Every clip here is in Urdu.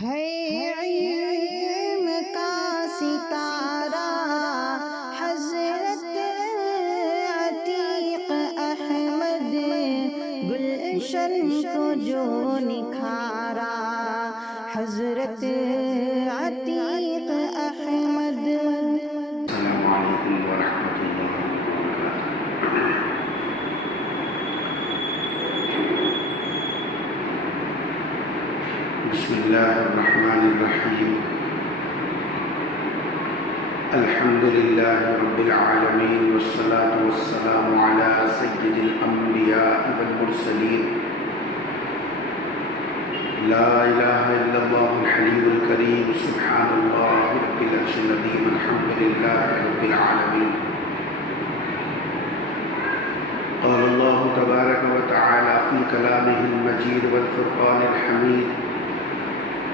ہے علم کا ستارہ حضرت عتیق احمد، گلشن کو جو نکھارا حضرت عتیق احمد۔ السلام علیکم ورحمۃ اللہ وبرکاتہ۔ بسم اللہ الرحمن الرحیم۔ الحمد للہ رب العالمین والصلاة والسلام علی سید الانبیاء والمرسلین، لا الہ الا اللہ الحلیم الکریم، سبحان اللہ رب العرش العظیم، الحمد للہ رب العالمین۔ قال اللہ تبارک وتعالی فی کلامہ المجید والفرقان الحمید،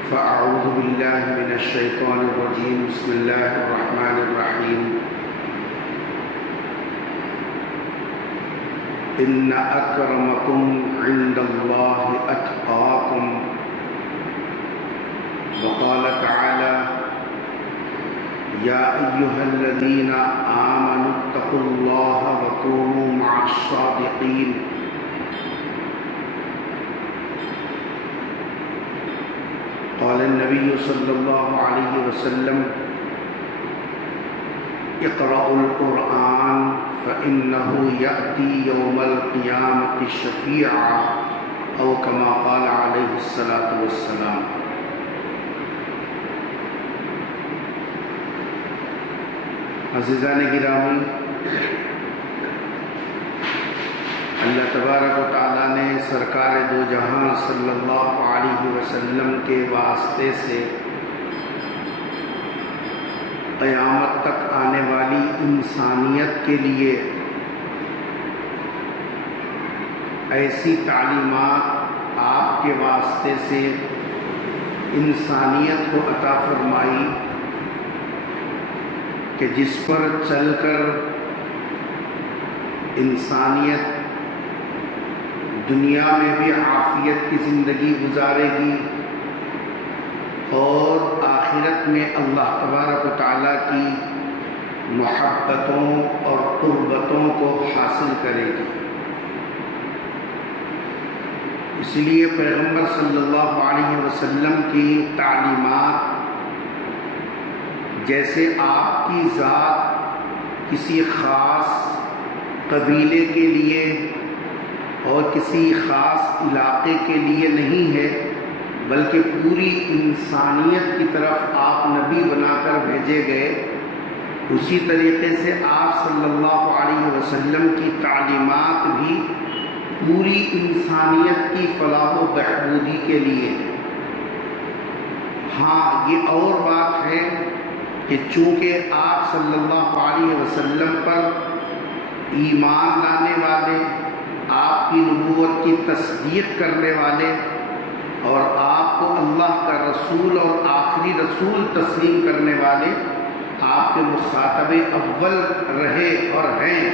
فأعوذ باللہ من الشیطان الرجیم، بسم اللہ الرحمن الرحیم۔ ان اکرمکم عند اللہ اتقاکم، وقال تعالی یا ایہا الذین آمنوا اتقوا اللہ وکونوا مع الصادقین۔ قال النبی صلی اللہ علیہ وسلم اقرأوا القرآن فإنه يأتي يوم القيامة شفيعا، أو كما قال عليه الصلاة والسلام۔ عزیزان گرامی، اللہ تبارک و تعالیٰ نے سرکار دو جہاں صلی اللہ علیہ وسلم کے واسطے سے قیامت تک آنے والی انسانیت کے لیے ایسی تعلیمات آپ کے واسطے سے انسانیت کو عطا فرمائی کہ جس پر چل کر انسانیت دنیا میں بھی عافیت کی زندگی گزارے گی اور آخرت میں اللہ تبارک و تعالیٰ کی محبتوں اور قربتوں کو حاصل کرے گی۔ اس لیے پیغمبر صلی اللہ علیہ وسلم کی تعلیمات، جیسے آپ کی ذات کسی خاص قبیلے کے لیے اور کسی خاص علاقے کے لیے نہیں ہے، بلکہ پوری انسانیت کی طرف آپ نبی بنا کر بھیجے گئے، اسی طریقے سے آپ صلی اللہ علیہ وسلم کی تعلیمات بھی پوری انسانیت کی فلاح و بہبودی کے لیے ہے۔ ہاں، یہ اور بات ہے کہ چونکہ آپ صلی اللہ علیہ وسلم پر ایمان لانے والے، آپ کی نبوت کی تصدیق کرنے والے اور آپ کو اللہ کا رسول اور آخری رسول تسلیم کرنے والے آپ کے مخاطب اول رہے اور ہیں،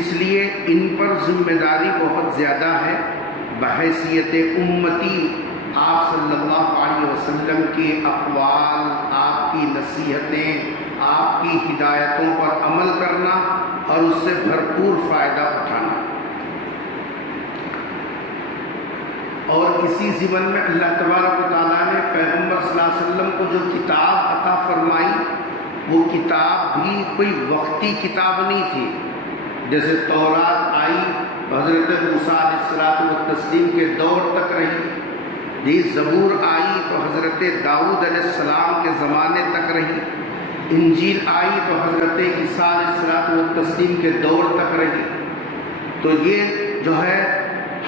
اس لیے ان پر ذمہ داری بہت زیادہ ہے۔ بحیثیت امتی آپ صلی اللہ علیہ وسلم کے اقوال، آپ کی نصیحتیں، آپ کی ہدایتوں پر عمل کرنا اور اس سے بھرپور فائدہ اٹھانا۔ اور اسی ضمن میں اللہ تبارک و تعالیٰ نے پیغمبر صلی اللہ علیہ وسلم کو جو کتاب عطا فرمائی، وہ کتاب بھی کوئی وقتی کتاب نہیں تھی۔ جیسے تورات آئی حضرت موسیٰ علیہ السلام کے دور تک رہی، زبور آئی تو حضرت داؤد علیہ السلام کے زمانے تک رہی، انجیل آئی تو حضرت عیسیٰ علیہ السلام کے دور تک رہی۔ تو یہ جو ہے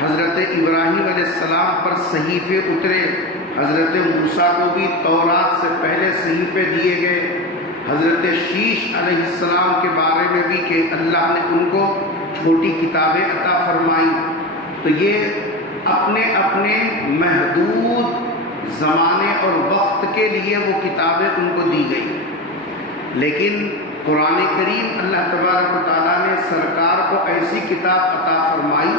حضرت ابراہیم علیہ السلام پر صحیفے اترے، حضرت موسیٰ کو بھی تورات سے پہلے صحیفے دیے گئے، حضرت شیش علیہ السلام کے بارے میں بھی کہ اللہ نے ان کو چھوٹی کتابیں عطا فرمائی۔ تو یہ اپنے اپنے محدود زمانے اور وقت کے لیے وہ کتابیں ان کو دی گئی، لیکن قرآن کریم اللہ تبارک و تعالیٰ نے سرکار کو ایسی کتاب عطا فرمائی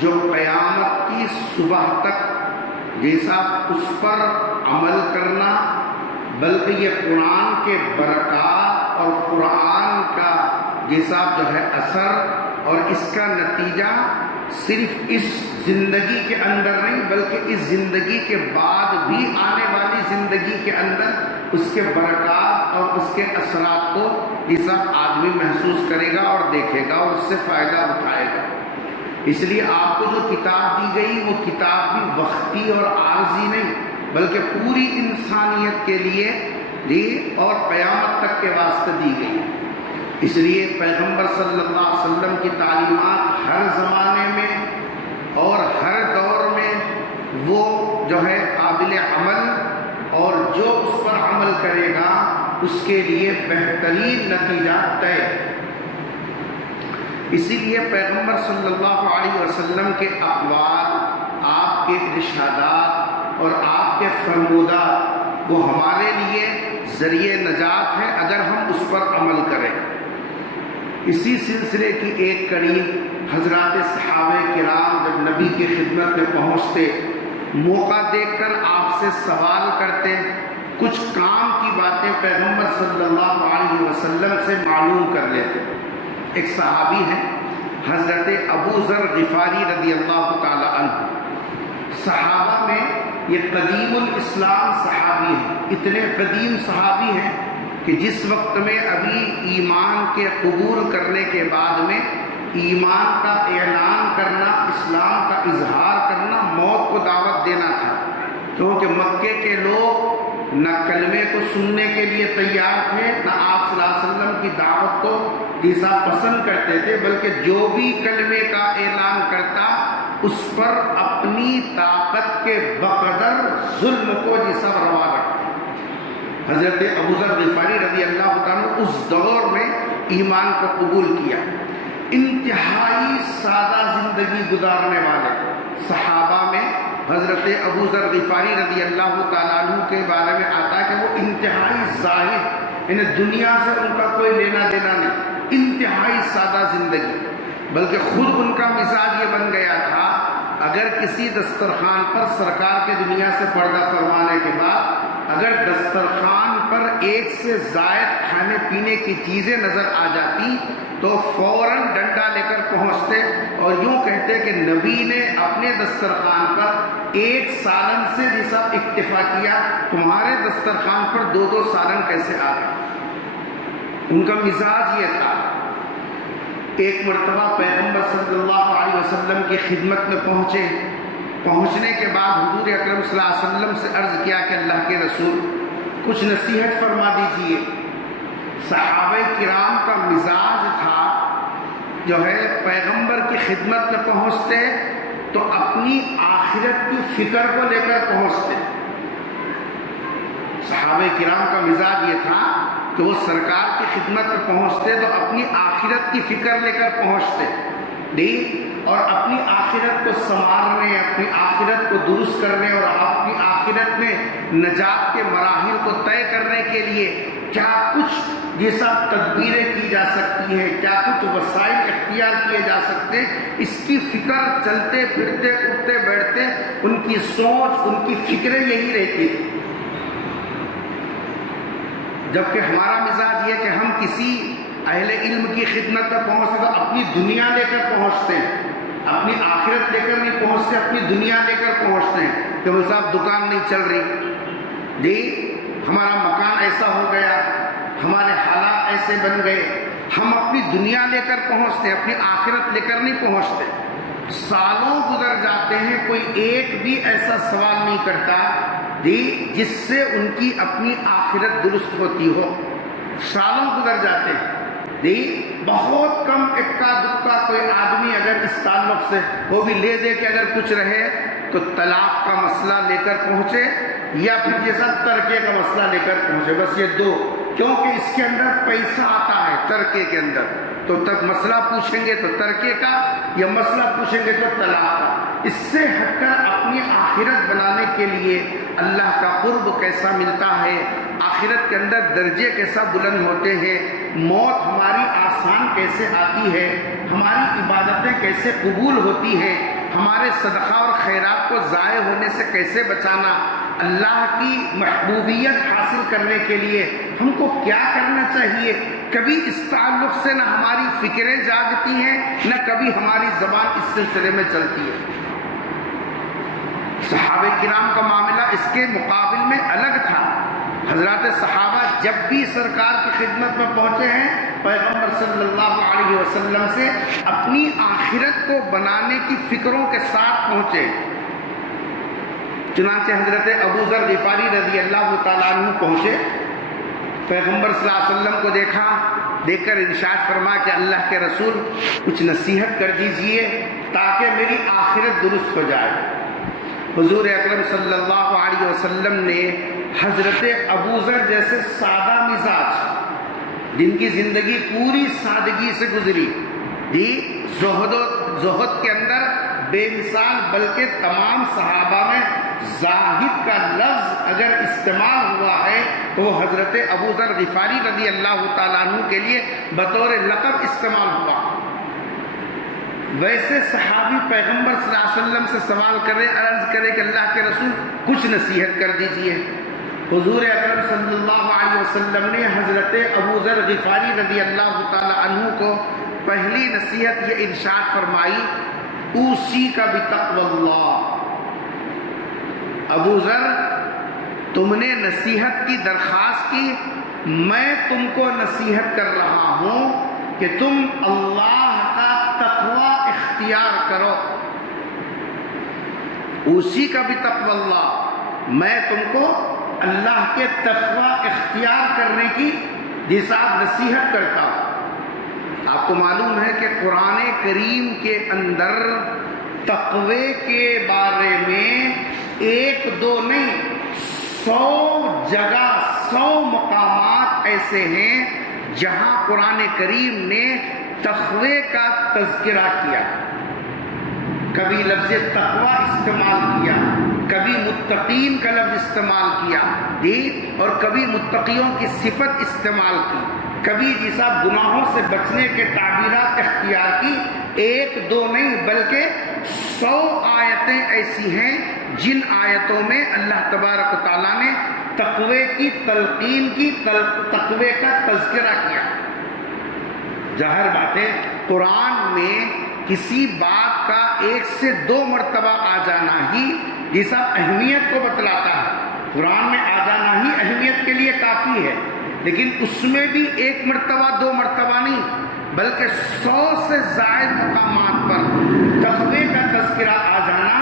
جو قیامت کی صبح تک جیسا اس پر عمل کرنا، بلکہ یہ قرآن کے برکات اور قرآن کا جیسا جو ہے اثر اور اس کا نتیجہ صرف اس زندگی کے اندر نہیں بلکہ اس زندگی کے بعد بھی آنے والی زندگی کے اندر اس کے برکات اور اس کے اثرات کو یہ سب آدمی محسوس کرے گا اور دیکھے گا اور اس سے فائدہ اٹھائے گا۔ اس لیے آپ کو جو کتاب دی گئی وہ کتاب بھی وقتی اور عارضی نہیں بلکہ پوری انسانیت کے لیے دی اور قیامت تک کے واسطے دی گئی۔ اس لیے پیغمبر صلی اللہ علیہ وسلم کی تعلیمات ہر زمانے میں اور ہر دور میں وہ جو ہے قابل عمل اور جو اس پر عمل کرے گا اس کے لیے بہترین نتیجہ طے۔ اسی لیے پیغمبر صلی اللہ علیہ وسلم کے اقوال، آپ کے ارشادات اور آپ کے فرمودات وہ ہمارے لیے ذریعہ نجات ہے اگر ہم اس پر عمل کریں۔ اسی سلسلے کی ایک کڑی حضرات صحابہ کرام جب نبی کی خدمت میں پہنچتے، موقع دیکھ کر آپ سے سوال کرتے، کچھ کام کی باتیں پیغمبر صلی اللہ علیہ وسلم سے معلوم کر لیتے۔ ایک صحابی ہیں حضرت ابو ذر غفاری رضی اللہ تعالی عنہ، صحابہ میں یہ قدیم الاسلام صحابی ہیں، اتنے قدیم صحابی ہیں کہ جس وقت میں ابھی ایمان کے قبول کرنے کے بعد میں ایمان کا اعلان کرنا، اسلام کا اظہار کرنا، موت کو دعوت دینا تھا، کیونکہ مکے کے لوگ نہ کلمے کو سننے کے لیے تیار تھے، نہ آپ صلی اللہ علیہ وسلم کی دعوت کو جیسا پسند کرتے تھے، بلکہ جو بھی کلمے کا اعلان کرتا اس پر اپنی طاقت کے بقدر ظلم کو جیسا روا رکھتے۔ حضرت ابو ذر غفاری رضی اللہ تعالیٰ اس دور میں ایمان کو قبول کیا۔ انتہائی سادہ زندگی گزارنے والے صحابہ میں حضرت ابو ذر غفاری رضی اللہ تعالیٰ عنہ کے بارے میں آتا ہے کہ وہ انتہائی زاہد، یعنی دنیا سے ان کا کوئی لینا دینا نہیں، انتہائی سادہ زندگی، بلکہ خود ان کا مزاج یہ بن گیا تھا اگر کسی دسترخوان پر سرکار کے دنیا سے پردہ فرمانے کے بعد اگر دسترخوان پر ایک سے زائد کھانے پینے کی چیزیں نظر آ جاتی تو فوراً ڈنڈا لے کر پہنچتے اور یوں کہتے کہ نبی نے اپنے دسترخوان پر ایک سالن سے جیسا اکتفا کیا، تمہارے دسترخوان پر دو دو سالن کیسے آ گئے؟ ان کا مزاج یہ تھا۔ ایک مرتبہ پیغمبر صلی اللہ علیہ وسلم کی خدمت میں پہنچنے کے بعد حضور اکرم صلی اللہ علیہ وسلم سے عرض کیا کہ اللہ کے رسول کچھ نصیحت فرما دیجئے۔ صحابہ کرام کا مزاج تھا جو ہے پیغمبر کی خدمت میں پہنچتے تو اپنی آخرت کی فکر کو لے کر پہنچتے۔ صحابہ کرام کا مزاج یہ تھا کہ وہ سرکار کی خدمت میں پہنچتے تو اپنی آخرت کی فکر لے کر پہنچتے اور اپنی آخرت کو سنوارنے، اپنی آخرت کو درست کرنے اور اپنی آخرت میں نجات کے مراحل کو طے کرنے کے لیے کیا کچھ یہ سب تدبیریں کی جا سکتی ہیں، کیا کچھ وسائل اختیار کیے جا سکتے، اس کی فکر چلتے پھرتے اٹھتے بیٹھتے ان کی سوچ، ان کی فکریں یہی رہتی تھی۔ جبکہ ہمارا مزاج یہ کہ ہم کسی اہل علم کی خدمت میں پہنچتے تو اپنی دنیا لے کر پہنچتے ہیں، اپنی آخرت لے کر نہیں پہنچتے، اپنی دنیا لے کر پہنچتے ہیں کہ وہ صاحب دکان نہیں چل رہی جی، ہمارا مکان ایسا ہو گیا، ہمارے حالات ایسے بن گئے۔ ہم اپنی دنیا لے کر پہنچتے ہیں، اپنی آخرت لے کر نہیں پہنچتے۔ سالوں گزر جاتے ہیں، کوئی ایک بھی ایسا سوال نہیں کرتا جس سے ان کی اپنی آخرت درست ہوتی ہو۔ سالوں گزر جاتے ہیں، بہت کم اکا دکا کوئی آدمی اگر اس تعلق سے وہ بھی لے دے کے اگر کچھ رہے تو طلاق کا مسئلہ لے کر پہنچے یا پھر جیسا ترکے کا مسئلہ لے کر پہنچے، بس یہ دو، کیونکہ اس کے اندر پیسہ آتا ہے ترکے کے اندر، تو تب مسئلہ پوچھیں گے تو ترکے کا یا مسئلہ پوچھیں گے تو طلاق کا۔ اس سے ہٹ کر اپنی آخرت بنانے کے لیے اللہ کا قرب کیسا ملتا ہے، آخرت کے اندر درجے کیسا بلند ہوتے ہیں، موت ہماری آسان کیسے آتی ہے، ہماری عبادتیں کیسے قبول ہوتی ہیں، ہمارے صدقہ اور خیرات کو ضائع ہونے سے کیسے بچانا، اللہ کی محبوبیت حاصل کرنے کے لیے ہم کو کیا کرنا چاہیے، کبھی اس تعلق سے نہ ہماری فکریں جاگتی ہیں، نہ کبھی ہماری زبان اس سلسلے میں چلتی ہے۔ صحابہ کرام کا معاملہ اس کے مقابل میں الگ تھا۔ حضرات صحابہ جب بھی سرکار کی خدمت میں پہنچے ہیں، پیغمبر صلی اللہ علیہ وسلم سے اپنی آخرت کو بنانے کی فکروں کے ساتھ پہنچے۔ چنانچہ حضرت ابو ذر غفاری رضی اللہ تعالیٰ عنہ پہنچے، پیغمبر صلی اللہ علیہ وسلم کو دیکھ کر ارشاد فرما کہ اللہ کے رسول کچھ نصیحت کر دیجئے تاکہ میری آخرت درست ہو جائے۔ حضور اکرم صلی اللہ علیہ وسلم نے حضرت ابو ذر جیسے سادہ مزاج، جن کی زندگی پوری سادگی سے گزری، زہد کے اندر بے مثال، بلکہ تمام صحابہ میں زاہد کا لفظ اگر استعمال ہوا ہے تو وہ حضرت ابو ذر غفاری رضی اللہ تعالیٰ عنہ کے لیے بطور لقب استعمال ہوا۔ ویسے صحابی پیغمبر صلی اللہ علیہ وسلم سے سوال کرے، عرض کرے کہ اللہ کے رسول کچھ نصیحت کر دیجئے۔ حضور اکرم صلی اللہ علیہ وسلم نے حضرت ابو ذر غفاری رضی اللہ تعالی عنہ کو پہلی نصیحت یہ ارشاد فرمائی، اوصیک بتقوی اللہ۔ ابو ذر، تم نے نصیحت کی درخواست کی، میں تم کو نصیحت کر رہا ہوں کہ تم اللہ کا تقوی اختیار کرو۔ اوصیک بتقوی اللہ، میں تم کو اللہ کے تقوی اختیار کرنے کی نصیحت کرتا ہوں۔ آپ کو معلوم ہے کہ قرآن کریم کے اندر تقوی کے بارے میں ایک دو نہیں، 100 جگہ 100 مقامات ایسے ہیں جہاں قرآن کریم نے تقوی کا تذکرہ کیا، کبھی لفظ تقوی استعمال کیا، کبھی متقین کا لفظ استعمال کیا اور کبھی متقیوں کی صفت استعمال کی، کبھی جیسا گناہوں سے بچنے کے تعبیرات اختیار کی۔ ایک دو نہیں بلکہ 100 آیتیں ایسی ہیں جن آیتوں میں اللہ تبارک و تعالیٰ نے تقوی کی تلقین کی، تقوی کا تذکرہ کیا۔ ظاہر بات ہے قرآن میں کسی بات کا 1 سے 2 مرتبہ آ جانا ہی جیسا اہمیت کو بتلاتا ہے۔ قرآن میں آ جانا ہی اہمیت کے لیے کافی ہے، لیکن اس میں بھی 1 مرتبہ 2 مرتبہ نہیں بلکہ 100 سے زائد مقامات پر تقوی کا تذکرہ آ جانا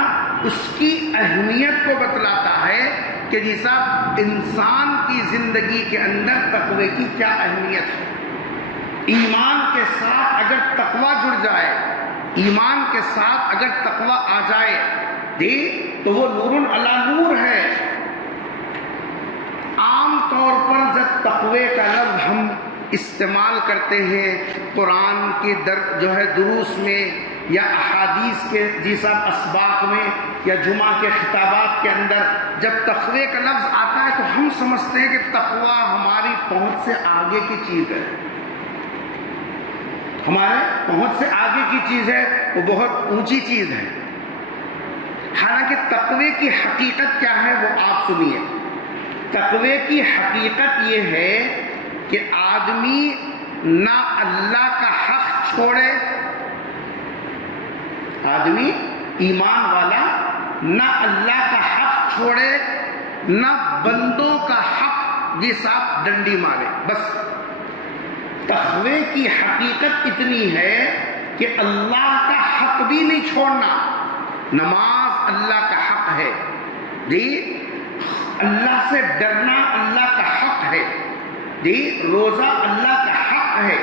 اس کی اہمیت کو بتلاتا ہے کہ جیسا انسان کی زندگی کے اندر تقوی کی کیا اہمیت ہے۔ ایمان کے ساتھ اگر تقوی جڑ جائے، ایمان کے ساتھ اگر تقوی آ جائے تو وہ نور علی نور ہے۔ عام طور پر جب تقوی کا لفظ ہم استعمال کرتے ہیں قرآن کے دروس میں یا احادیث کے جیسا اسباق میں یا جمعہ کے خطابات کے اندر جب تقوی کا لفظ آتا ہے تو ہم سمجھتے ہیں کہ تقوی ہماری پہنچ سے آگے کی چیز ہے، ہمارے پہنچ سے آگے کی چیز ہے، وہ بہت اونچی چیز ہے۔ حالانکہ تقوی کی حقیقت کیا ہے وہ آپ سنیے۔ تقوی کی حقیقت یہ ہے کہ آدمی نہ اللہ کا حق چھوڑے، آدمی ایمان والا نہ اللہ کا حق چھوڑے نہ بندوں کا حق جیسا ڈنڈی مارے۔ بس تقوی کی حقیقت اتنی ہے کہ اللہ کا حق بھی نہیں چھوڑنا۔ نماز اللہ کا حق ہے، اللہ سے ڈرنا اللہ کا حق ہے، روزہ اللہ کا حق ہے،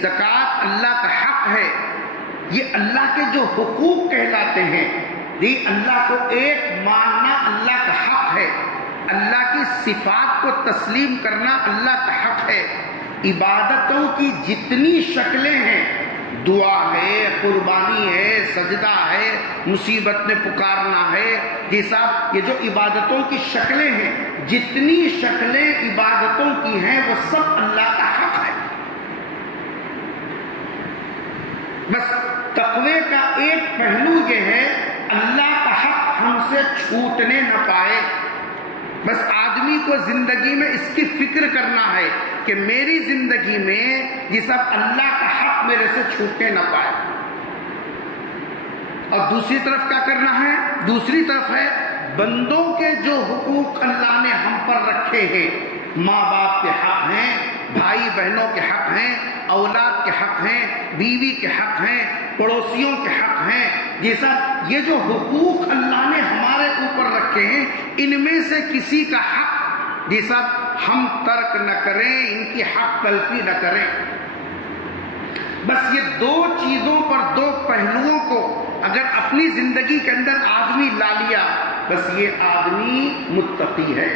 زکوٰۃ اللہ کا حق ہے۔ یہ اللہ کے جو حقوق کہلاتے ہیں، اللہ کو ایک ماننا اللہ کا حق ہے، اللہ کی صفات کو تسلیم کرنا اللہ کا حق ہے۔ عبادتوں کی جتنی شکلیں ہیں، دعا ہے، قربانی ہے، سجدہ ہے، مصیبت میں پکارنا ہے، یہ جو عبادتوں کی شکلیں ہیں، جتنی شکلیں عبادتوں کی ہیں وہ سب اللہ کا حق ہے۔ بس تقوی کا ایک پہلو یہ ہے اللہ کا حق ہم سے چھوٹنے نہ پائے. بس آدمی کو زندگی میں اس کی فکر کرنا ہے کہ میری زندگی میں یہ سب اللہ کا حق میرے سے چھوٹنے نہ پائے. اور دوسری طرف کیا کرنا ہے؟ دوسری طرف ہے بندوں کے جو حقوق اللہ نے ہم پر رکھے ہیں، ماں باپ کے حق ہیں، بھائی بہنوں کے حق ہیں، اولاد کے حق ہیں، بیوی کے حق ہیں، پڑوسیوں کے حق ہیں، یہ جو حقوق اللہ نے ہمارے اوپر رکھے ہیں، ان میں سے کسی کا حق ہم ترک نہ کریں، ان کی حق تلفی نہ کریں. بس یہ دو چیزوں پر، دو پہلوؤں کو اگر اپنی زندگی کے اندر آدمی لا لیا، بس یہ آدمی متقی ہے.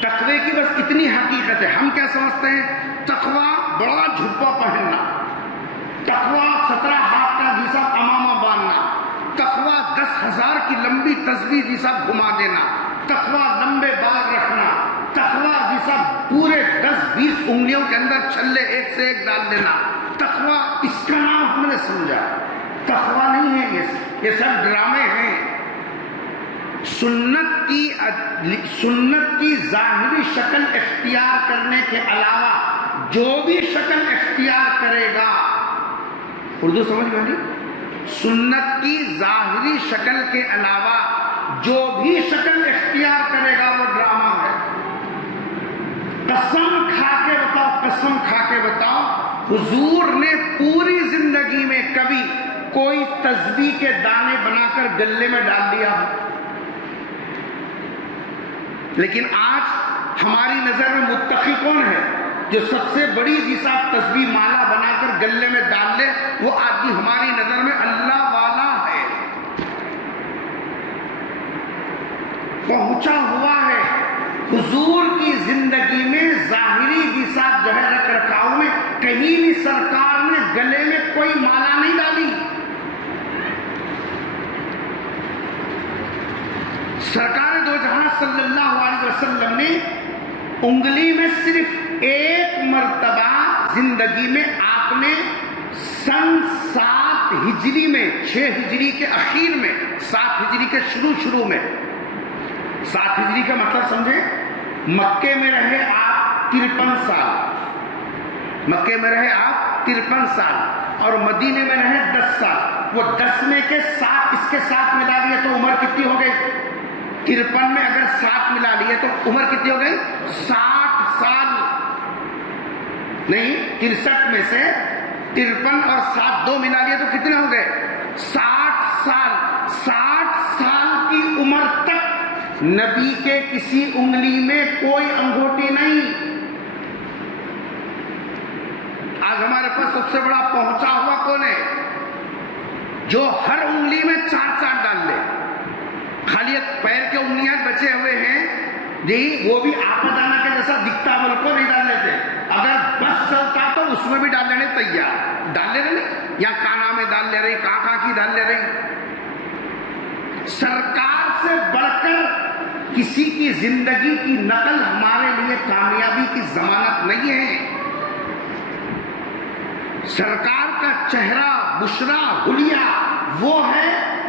تقوی کی بس اتنی حقیقت ہے. ہم کیا سمجھتے ہیں؟ تقوی بڑا جھپا پہننا، تقوی 17 ہاتھ کا جیسا امامہ باندھنا، تقوی 10,000 کی لمبی تسبیح جیسا گھما دینا، تقوی لمبے بال رکھنا، تقوی جیسا پورے 10-20 انگلیوں کے اندر چھلے ایک سے ایک ڈال دینا. تقوی اس کا نام ہم نے سمجھا. تقوی نہیں ہے یہ سب ڈرامے ہیں. سنت کی ظاہری شکل اختیار کرنے کے علاوہ جو بھی شکل اختیار کرے گا، اردو سمجھ گئے نہیں؟ سنت کی ظاہری شکل کے علاوہ جو بھی شکل اختیار کرے گا وہ ڈرامہ ہے. قسم کھا کے بتاؤ حضور نے پوری زندگی میں کبھی کوئی تسبیح کے دانے بنا کر گلے میں ڈال دیا ہو؟ لیکن آج ہماری نظر میں متقی کون ہے؟ جو سب سے بڑی جیسا تسبیح مالا بنا کر گلے میں ڈال لے، وہ آدمی ہماری نظر میں اللہ والا ہے، پہنچا ہوا ہے. حضور کی زندگی میں ظاہری جیسا جو ہے رکھ رکھاؤ میں کہیں بھی سرکار نے گلے میں کوئی مالا نہیں ڈالی. سرکار دو جہاں صلی اللہ علیہ وسلم نے انگلی میں صرف ایک مرتبہ زندگی میں آپ نے سن 7 ہجری میں، 6 ہجری کے اخیر میں، 7 ہجری کے شروع میں، 7 ہجری کا مطلب سمجھیں، مکے میں رہے آپ 53 سال، مکے میں رہے آپ 53 سال اور مدینے میں رہے 10 سال. وہ 10 میں کے 7 اس کے ساتھ ملا دیے تو عمر کتنی ہو گئی؟ 53 میں اگر 7 ملا لیے تو عمر کتنی ہو گئی؟ 60 سال. نہیں، 63 میں سے 53 اور 7 2 ملا لیے تو کتنے ہو گئے؟ 60 سال. 60 سال کی عمر تک نبی کے کسی انگلی میں کوئی انگوٹھی نہیں. آج ہمارے پاس سب سے بڑا پہنچا ہوا کون ہے؟ جو ہر انگلی میں 4 ڈال لے. خالی ایک پیر کے انگلیاں بچے ہوئے ہیں جی، وہ بھی آپا جانا کے جیسا دکھتا بول کو نہیں ڈال لیتے. اگر بس چلتا تو اس میں بھی ڈال لینے تیار، ڈال لے رہے، یا کانا میں ڈال لے رہی، کہاں کی ڈال لے رہی. سرکار سے بڑھ کر کسی کی زندگی کی نقل ہمارے لیے کامیابی کی ضمانت نہیں ہے. سرکار کا چہرہ بشرا حلیہ وہ ہے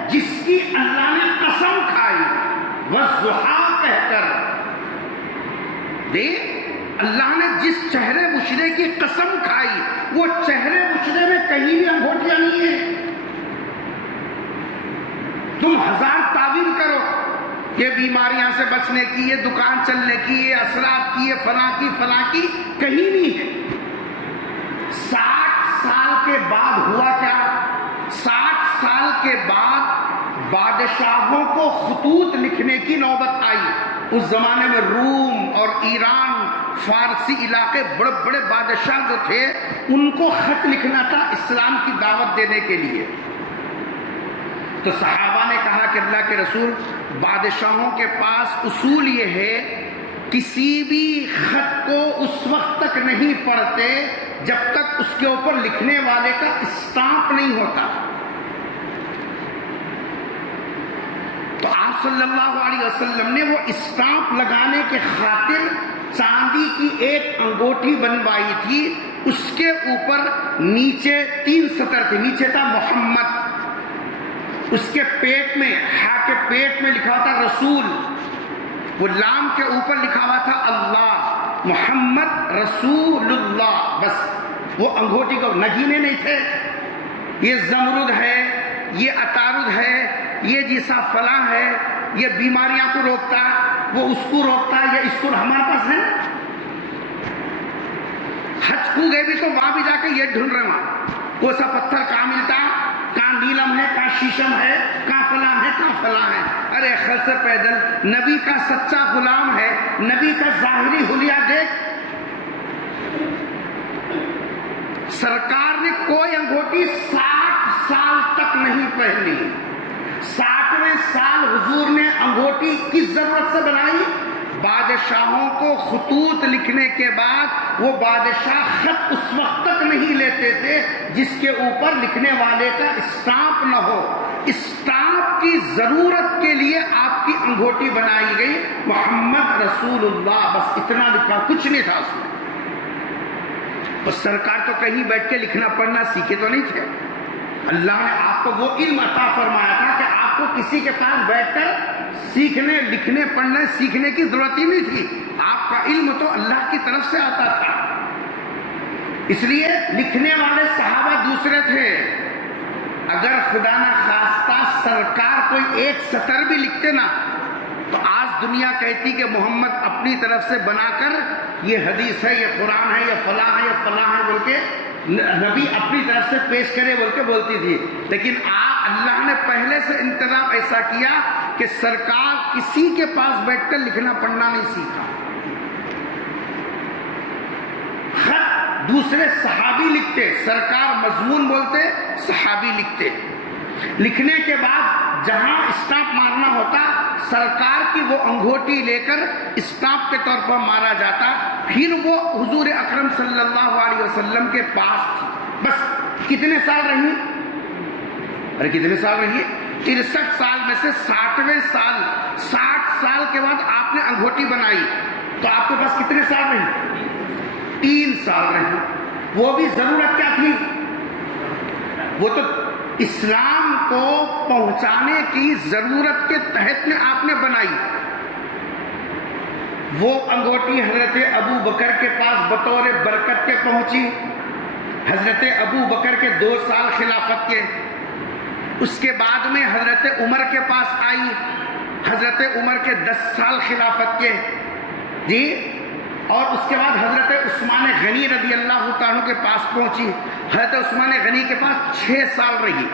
جس کی اللہ نے قسم کھائی، والضحیٰ کہہ کر. اللہ نے جس چہرے بشرے کی قسم کھائی، وہ چہرے بشرے میں کہیں بھی انگوٹھیاں نہیں ہیں. تم 1000 تعویل کرو، یہ بیماریاں سے بچنے کی، یہ دکان چلنے کی، یہ اثرات کی، یہ فلاں کی کہیں نہیں ہے. 60 سال کے بعد ہوا کیا؟ 60 سال کے بعد بادشاہوں کو خطوط لکھنے کی نوبت آئی. اس زمانے میں روم اور ایران، فارسی علاقے، بڑے بڑے بادشاہ جو تھے، ان کو خط لکھنا تھا اسلام کی دعوت دینے کے لیے. تو صحابہ نے کہا کہ اللہ کے رسول، بادشاہوں کے پاس اصول یہ ہے کسی بھی خط کو اس وقت تک نہیں پڑھتے جب تک اس کے اوپر لکھنے والے کا اسٹامپ نہیں ہوتا. تو آپ صلی اللہ علیہ وسلم نے وہ اسٹامپ لگانے کے خاطر چاندی کی ایک انگوٹھی بنوائی تھی. اس کے اوپر نیچے 3 سطر تھے. نیچے تھا محمد، اس کے پیٹ میں، ہا کے پیٹ میں لکھا تھا رسول، وہ لام کے اوپر لکھا ہوا تھا اللہ، محمد رسول اللہ. بس وہ انگوٹھی کو نگینے نہیں تھے، یہ زمرد ہے، یہ عطارد ہے، یہ جیسا فلاں ہے، یہ بیماریاں کو روکتا، وہ اس کو روکتا، یہ اس کو. ہمارے پاس ہے. حج کو گئے بھی تو وہاں بھی جا کے یہ ڈھونڈ رہے، وہاں کون سا پتھر کہاں ملتا، کہاں نیلم ہے، کہاں شیشم ہے، کہاں فلاں ہے، کہاں فلاں ہے. ارے خل سے پیدل نبی کا سچا غلام ہے، نبی کا ظاہری حلیہ دیکھ. سرکار نے کوئی انگوٹھی 60 سال تک نہیں پہنی. 60ویں سال حضور نے انگوٹھی کس ضرورت سے بنائی؟ بادشاہوں کو خطوط لکھنے کے بعد وہ بادشاہ خط اس وقت تک نہیں لیتے تھے جس کے اوپر لکھنے والے کا اسٹامپ نہ ہو. اسٹامپ کی ضرورت کے لیے آپ کی انگوٹھی بنائی گئی، محمد رسول اللہ. بس اتنا لکھا، کچھ نہیں تھا اس میں. اور سرکار تو کہیں بیٹھ کے لکھنا پڑھنا سیکھے تو نہیں تھے. اللہ نے آپ کو وہ علم عطا فرمایا تھا کہ آپ کو کسی کے پاس بیٹھ کر سیکھنے، لکھنے، پڑھنے، سیکھنے کی ضرورت ہی نہیں تھی. آپ کا علم تو اللہ کی طرف سے آتا تھا. اس لیے لکھنے والے صحابہ دوسرے تھے. اگر خدا نہ خواستہ سرکار کوئی ایک سطر بھی لکھتے نا تو آج دنیا کہتی کہ محمد اپنی طرف سے بنا کر یہ حدیث ہے، یہ قرآن ہے، یہ فلاں ہے، یہ فلاں ہے بول کے نبی اپنی طرف سے پیش کرے بول کے بولتی تھی. لیکن اللہ نے پہلے سے انتظام ایسا کیا کہ سرکار کسی کے پاس بیٹھ کر لکھنا پڑھنا نہیں سیکھا. خط دوسرے صحابی لکھتے، سرکار مضمون بولتے، صحابی لکھتے. لکھنے کے بعد جہاں اسٹامپ مارنا ہوتا سرکار کی وہ انگوٹھی لے کر اسٹامپ کے طور پر مارا جاتا. پھر وہ حضور اکرم صلی اللہ علیہ وسلم کے پاس تھی. بس کتنے سال رہی؟ ارے کتنے سال رہی؟ 63 سال میں سے 60ویں سال، 60 سال کے بعد آپ نے انگوٹھی بنائی تو آپ کے پاس کتنے سال رہی؟ 3 سال رہی. وہ بھی ضرورت کیا تھی؟ وہ تو اسلام کو پہنچانے کی ضرورت کے تحت میں آپ نے بنائی. وہ انگوٹھی حضرت ابو بکر کے پاس بطور برکت کے پہنچی. حضرت ابو بکر کے 2 سال خلافت کے، اس کے بعد میں حضرت عمر کے پاس آئی، حضرت عمر کے 10 سال خلافت کے جی. اور اس کے بعد حضرت عثمان غنی رضی اللہ تعالیٰ کے پاس پہنچی. حضرت عثمان غنی کے پاس 6 سال رہی.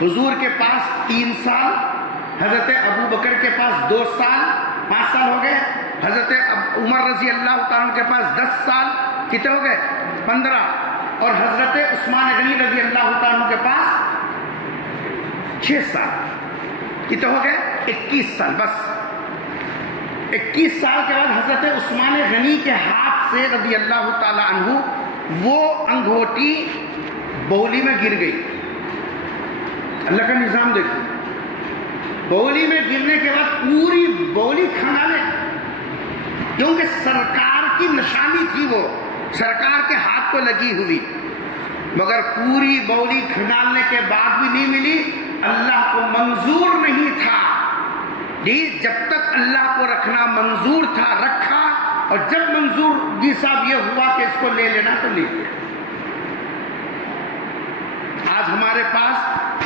حضور کے پاس 3 سال، حضرت ابو بکر کے پاس 2 سال، 5 سال ہو گئے. حضرت عمر رضی اللہ تعالیٰ کے پاس 10 سال، کتنے ہو گئے؟ 15. اور حضرت عثمان غنی رضی اللہ تعالیٰ کے پاس 6 سال، کتنے ہو گئے؟ 21 سال. بس 21 سال کے بعد حضرت عثمان غنی کے ہاتھ سے رضی اللہ تعالیٰ عنہ وہ انگوٹھی بولی میں گر گئی. اللہ کا نظام دیکھو، بولی میں گرنے کے بعد پوری بولی کھانا لے، کیونکہ سرکار کی نشانی تھی، وہ سرکار کے ہاتھ کو لگی ہوئی. مگر پوری بولی کھنالنے کے بعد بھی نہیں ملی. اللہ کو منظور نہیں تھا جی. جب تک اللہ کو رکھنا منظور تھا رکھا، اور جب منظور جی صاحب یہ ہوا کہ اس کو لے لینا تو لے لیا. آج ہمارے پاس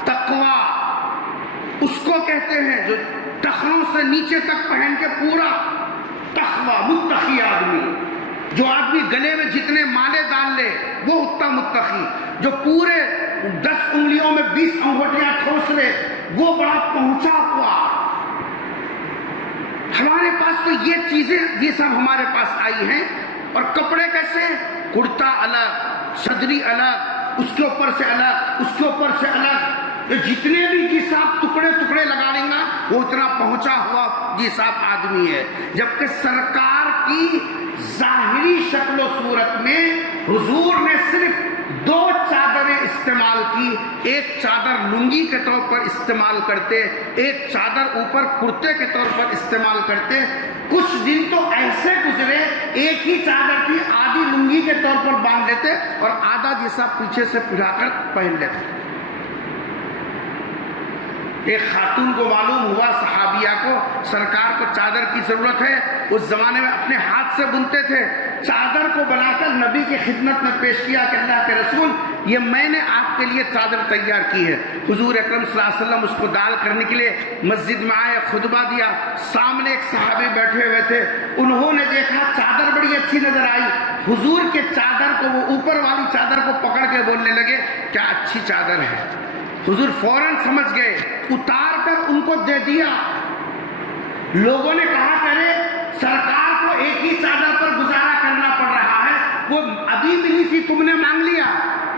تقویٰ اس کو کہتے ہیں جو ٹخنوں سے نیچے تک پہن کے پورا تقویٰ، متقی آدمی. جو آدمی گلے میں جتنے مالے ڈال لے وہ اتنا متقی. جو پورے 10 انگلیوں میں 20 انگوٹیاں ٹھوس لے وہ بڑا پہنچا ہوا. ہمارے پاس تو یہ چیزیں یہ سب ہمارے پاس آئی ہیں. اور کپڑے کیسے؟ کرتا الگ، صدری الگ، اس کے اوپر سے الگ، اس کے اوپر سے الگ. جتنے بھی جی صاحب ٹکڑے ٹکڑے لگا لیں گا وہ اتنا پہنچا ہوا جی صاحب آدمی ہے. جبکہ سرکار کی ظاہری شکل و صورت میں حضور نے صرف 2 چادریں استعمال کی. ایک چادر لنگی کے طور پر استعمال کرتے، ایک چادر اوپر کرتے کے طور پر استعمال کرتے. کچھ دن تو ایسے گزرے ایک ہی چادر تھی, آدھی لنگی کے طور پر باندھ لیتے اور آدھا جیسا پیچھے سے پھرا کر پہن لیتے. ایک خاتون کو معلوم ہوا, صحابیہ کو, سرکار کو چادر کی ضرورت ہے. اس زمانے میں اپنے ہاتھ سے بنتے تھے. چادر کو بنا کر نبی کی خدمت میں پیش کیا کہ اللہ کے رسول, یہ میں نے آپ کے لیے چادر تیار کی ہے. حضور اکرم صلی اللہ علیہ وسلم اس کو ڈال کرنے کے لیے مسجد میں آئے, خطبہ دیا. سامنے ایک صحابی بیٹھے ہوئے تھے, انہوں نے دیکھا چادر بڑی اچھی نظر آئی. حضور کے چادر کو, وہ اوپر والی چادر کو پکڑ کے بولنے لگے کیا اچھی چادر ہے. حضور فوراً سمجھ گئے, اتار کر ان کو دے دیا. لوگوں نے کہا کرے سرکار کو ایک ہی چادر پر گزارا کرنا پڑ رہا ہے, وہ ابھی ملی تھی تم نے مانگ لیا.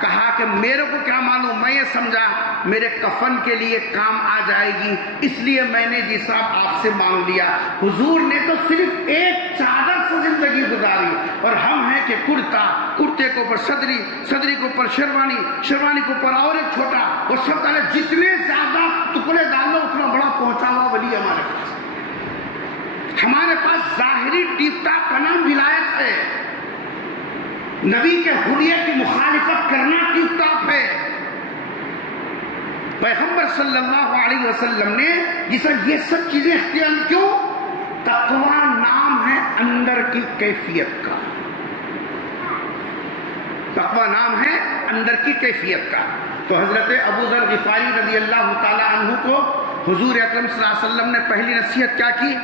کہا کہ میرے کو کیا معلوم, میں یہ سمجھا میرے کفن کے لیے کام آ جائے گی, اس لیے میں نے جی صاحب آپ سے مانگ لیا. حضور نے تو صرف ایک چادر سے زندگی گزاری, اور ہم ہیں کہ کرتا, کرتے کے اوپر صدری, صدری کے اوپر شیروانی, شیروانی کے اوپر اور ایک چھوٹا, اور سب ڈالے. جتنے زیادہ ٹکڑے ڈالو اتنا بڑا پہنچا ہوا ولی ہمارے پاس. ہمارے پاس ظاہری ٹیپ ٹاپ کا نام ولایت ہے. نبی کے حلیے کی مخالفت کرنا ٹیپ ٹاپ ہے. پیغمبر صلی اللہ علیہ وسلم نے جسے یہ سب چیزیں اختیار کیوں؟ تقویٰ نام ہے اندر کی کیفیت کا. تقویٰ نام ہے اندر کی کیفیت کا. تو حضرت ابو ذر غفاری رضی اللہ تعالی عنہ کو حضور اکرم صلی اللہ علیہ وسلم نے پہلی نصیحت کیا کی؟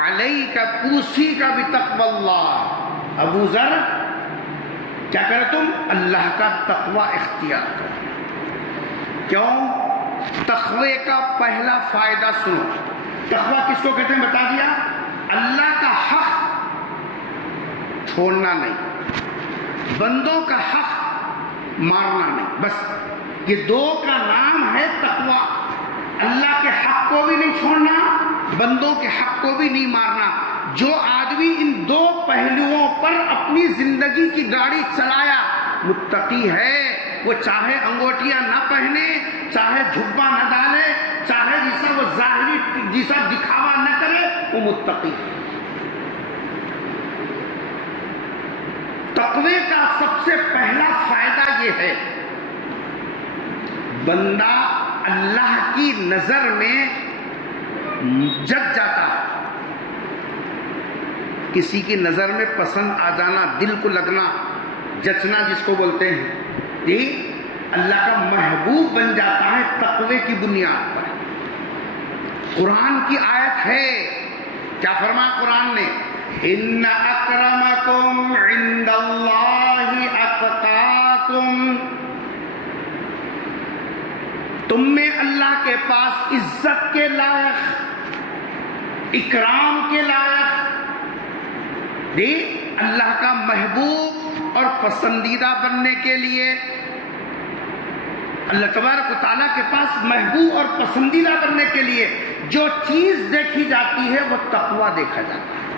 علیک اوصیک بتقوی اللہ. ابو ذر کیا کرو تم؟ اللہ کا تقویٰ اختیار کرو. کیوں؟ تقوی کا پہلا فائدہ سنو. تقویٰ کس کو کہتے ہیں بتا دیا؟ اللہ کا حق چھوڑنا نہیں, بندوں کا حق مارنا نہیں. بس یہ دو کا نام ہے تقویٰ. اللہ کے حق کو بھی نہیں چھوڑنا, بندوں کے حق کو بھی نہیں مارنا. جو آدمی ان دو پہلوؤں پر اپنی زندگی کی گاڑی چلایا متقی ہے. وہ چاہے انگوٹیاں نہ پہنے, چاہے جھبا نہ ڈالے, چاہے جیسا وہ ظاہری جیسا دکھاوا نہ کرے, وہ متقی ہے. تقوی کا سب سے پہلا فائدہ یہ ہے, بندہ اللہ کی نظر میں جگ جاتا ہے. کسی کی نظر میں پسند آ جانا, دل کو لگنا, جچنا جس کو بولتے ہیں, یہ اللہ کا محبوب بن جاتا ہے تقوی کی بنیاد پر. قرآن کی آیت ہے, کیا فرمایا قرآن نے؟ ان اکرمکم عند اللہ اتقاکم. تم میں اللہ کے پاس عزت کے لائق, اکرام کے لائق, اللہ کا محبوب اور پسندیدہ بننے کے لیے اللہ تبارک و تعالیٰ کے پاس محبوب اور پسندیدہ بننے کے لیے جو چیز دیکھی جاتی ہے وہ تقویٰ دیکھا جاتا ہے.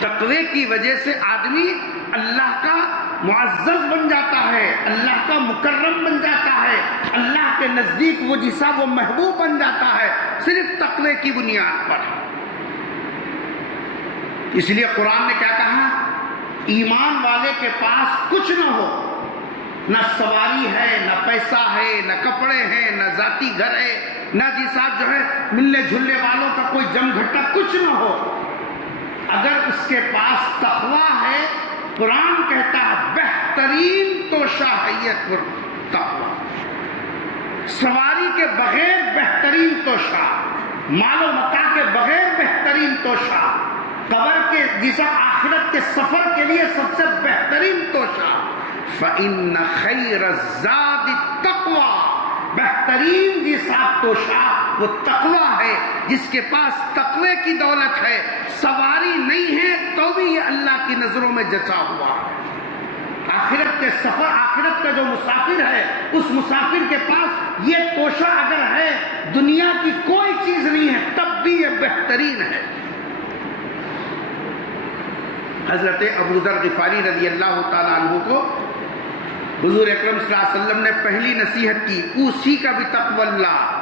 تقوی کی وجہ سے آدمی اللہ کا معزز بن جاتا ہے, اللہ کا مکرم بن جاتا ہے, اللہ کے نزدیک وہ جیسا وہ محبوب بن جاتا ہے, صرف تقوی کی بنیاد پر. اس لیے قرآن نے کیا کہا؟ ایمان والے کے پاس کچھ نہ ہو, نہ سواری ہے, نہ پیسہ ہے, نہ کپڑے ہیں, نہ ذاتی گھر ہے, نہ جی صاحب جو ہے ملنے جھلنے والوں کا کوئی جم گھٹا, کچھ نہ ہو, اگر اس کے پاس تقویٰ ہے, قرآن کہتا ہے بہترین توشہ ہے یہ تقویٰ. سواری کے بغیر بہترین توشہ, مال و متاع کے بغیر بہترین توشہ, قبر کے جیسا آخرت کے سفر کے لیے سب سے بہترین توشہ. فَإِنَّ خَيْرَ الزَّادِ التَّقْوَى, بہترین جیسا توشہ وہ تقویٰ ہے. جس کے پاس تقوی کی دولت ہے, سواری نہیں ہے تو بھی یہ اللہ کی نظروں میں جچا ہوا ہے. آخرت کے سفر, آخرت کا جو مسافر ہے, اس مسافر کے پاس یہ توشہ اگر ہے, دنیا کی کوئی چیز نہیں ہے, تب بھی یہ بہترین ہے. حضرت ابو ذر غفاری رضی اللہ تعالیٰ عنہ کو حضور اکرم صلی اللہ علیہ وسلم نے پہلی نصیحت کی, اوصیک بتقوی اللہ.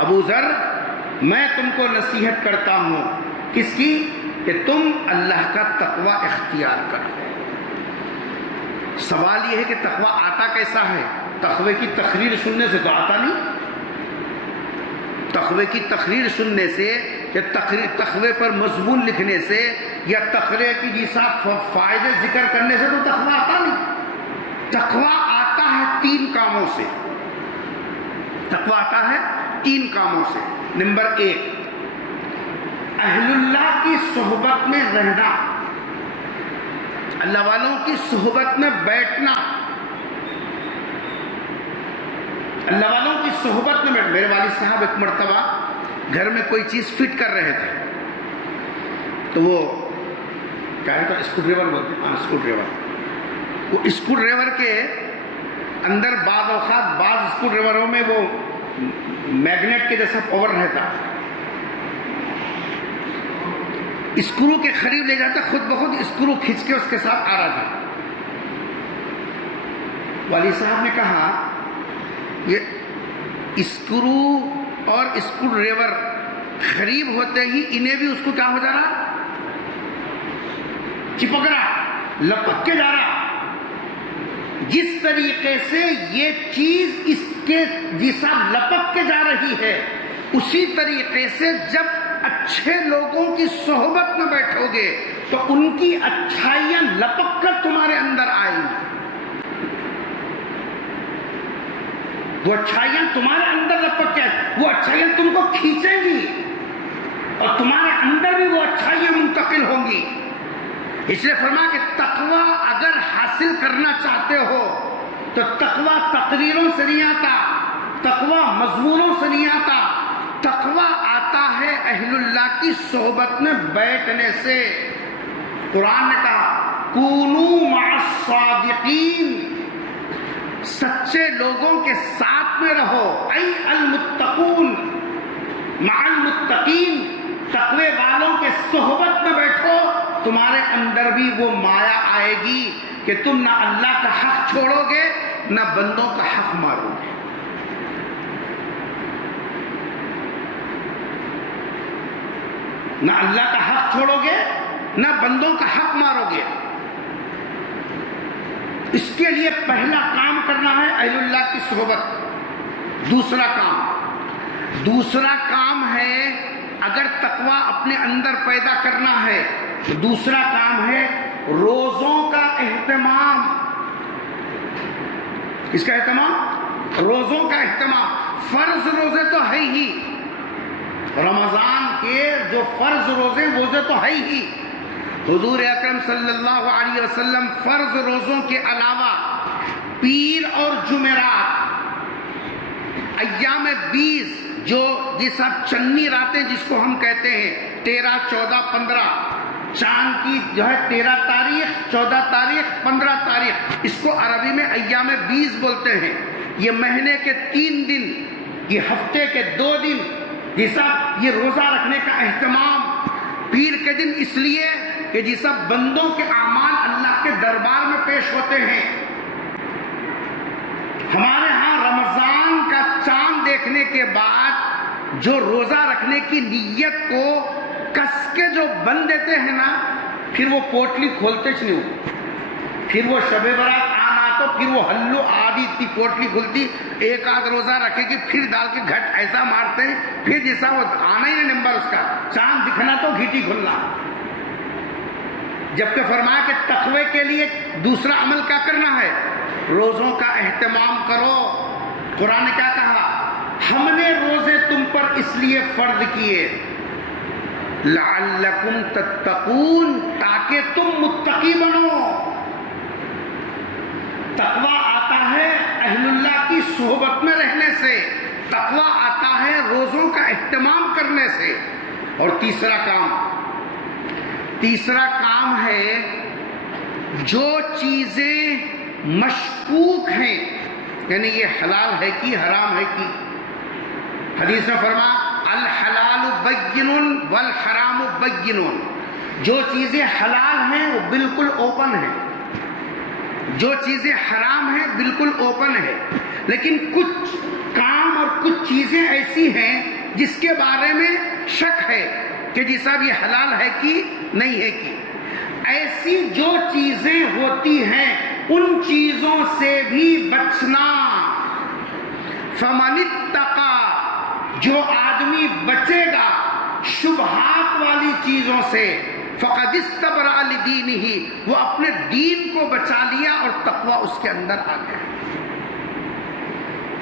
ابو ذر میں تم کو نصیحت کرتا ہوں کس کی؟ کہ تم اللہ کا تقوی اختیار کرو۔ سوال یہ ہے کہ تقوی آتا کیسا ہے؟ تقوی کی تقریر سننے سے تو آتا نہیں۔ تقوی کی تقریر سننے سے یا تقوی پر مضمون لکھنے سے یا تقوی کی جیسا فائدے ذکر کرنے سے تو تقوی آتا نہیں۔ تقوی آتا ہے 3 کاموں سے۔ تقوی آتا ہے 3 کاموں سے۔ نمبر 1، اہل اللہ کی صحبت میں رہنا، اللہ والوں کی صحبت میں بیٹھنا، اللہ والوں کی صحبت میں بیٹھنا۔ میرے والد صاحب ایک مرتبہ گھر میں کوئی چیز فٹ کر رہے تھے، تو وہ کیا ہے تو اسکرو ڈرائیور بولتے ہیں، اسکرو ڈرائیور، وہ اسکرو ڈرائیور کے اندر بعض اوقات بعض اسکرو ڈرائیوروں میں وہ میگنیٹ کے جیسا پاور رہتا، اسکرو کے قریب لے جاتا خود بخود اسکرو کھینچ کے اس کے ساتھ آ رہا تھا۔ والد صاحب نے کہا یہ اسکرو اور اسکرو ڈرائیور قریب ہوتے ہی انہیں بھی اس کو کیا ہو جا رہا، چپک رہا، لپک کے جا رہا۔ جس طریقے سے یہ چیز اس کے جیسا لپک کے جا رہی ہے، اسی طریقے سے جب اچھے لوگوں کی صحبت میں بیٹھو گے تو ان کی اچھائیاں لپک کر تمہارے اندر آئیں گی۔ وہ اچھائیاں تمہارے اندر لپک کے وہ اچھائیاں تم کو کھینچیں گی اور تمہارے اندر بھی وہ اچھائیاں منتقل ہوں گی۔ اس لیے فرمایا کہ تقوی اگر حاصل کرنا چاہتے ہو تو تقوی تقریروں سے نہیں آتا، تقوی مضمونوں سے نہیں آتا، تقوی آتا ہے اہل اللہ کی صحبت میں بیٹھنے سے۔ قرآن نے کہا کونوا مع الصادقین، سچے لوگوں کے ساتھ میں رہو، ای المتقون مع المتقین، تقوی والوں کے صحبت میں بیٹھو، تمہارے اندر بھی وہ مایا آئے گی کہ تم نہ اللہ کا حق چھوڑو گے نہ بندوں کا حق مارو گے۔ نہ اللہ کا حق چھوڑو گے نہ بندوں کا حق مارو گے۔ اس کے لیے پہلا کام کرنا ہے اہل اللہ کی صحبت۔ دوسرا کام ہے اگر تقوی اپنے اندر پیدا کرنا ہے تو دوسرا کام ہے روزوں کا اہتمام۔ اس کا اہتمام، روزوں کا اہتمام۔ فرض روزے تو ہے ہی، رمضان کے جو فرض روزے تو ہے ہی۔ حضور اکرم صلی اللہ علیہ وسلم فرض روزوں کے علاوہ پیر اور جمعرات، ایام 20 جو جس چنی راتیں جس کو ہم کہتے ہیں 13، 14، 15، چاند کی جو ہے 13 تاریخ، 14 تاریخ، 15 تاریخ، اس کو عربی میں ایام 20 بولتے ہیں۔ یہ مہینے کے 3 دن، یہ ہفتے کے 2 دن، یہ روزہ رکھنے کا اہتمام۔ پیر کے دن اس لیے کہ جیسا بندوں کے اعمال اللہ کے دربار میں پیش ہوتے ہیں۔ ہمارے ہاں رمضان کا چاند دیکھنے کے بعد جو روزہ رکھنے کی نیت کو کس کے جو بند دیتے ہیں نا، پھر وہ پوٹلی کھولتے چ نہیں ہو، پھر وہ شب برات آنا تو پھر وہ ہلو آدھی اتنی پوٹلی کھلتی، ایک آدھ روزہ رکھے گی پھر ڈال کے گھٹ ایسا مارتے ہیں، پھر جیسا وہ آنا ہی نہیں نمبر اس کا، چاند دکھنا تو گھیٹی کھلنا۔ جبکہ فرمایا کہ تقوی کے لیے دوسرا عمل کیا کرنا ہے؟ روزوں کا اہتمام کرو۔ قرآن نے کیا کہا؟ ہم نے روزے تم پر اس لیے فرض کیے لعلکم تتقون، تاکہ تم متقی بنو۔ تقوی آتا ہے اہل اللہ کی صحبت میں رہنے سے، تقوی آتا ہے روزوں کا اہتمام کرنے سے۔ اور تیسرا کام ہے جو چیزیں مشکوک ہیں، یعنی یہ حلال ہے کہ حرام ہے کہ، حدیث میں فرمایا الحلال بین والحرام بین، جو چیزیں حلال ہیں وہ بالکل اوپن ہیں، جو چیزیں حرام ہیں بالکل اوپن ہے، لیکن کچھ کام اور کچھ چیزیں ایسی ہیں جس کے بارے میں شک ہے کہ جی صاحب یہ حلال ہے کہ نہیں ہے کہ ایسی جو چیزیں ہوتی ہیں ان چیزوں سے بھی بچنا. فمن اتقى جو آدمی بچے گا شبہات والی چیزوں سے فقد استبرأ لدینہ وہ اپنے دین کو بچا لیا اور تقوی اس کے اندر آ گیا.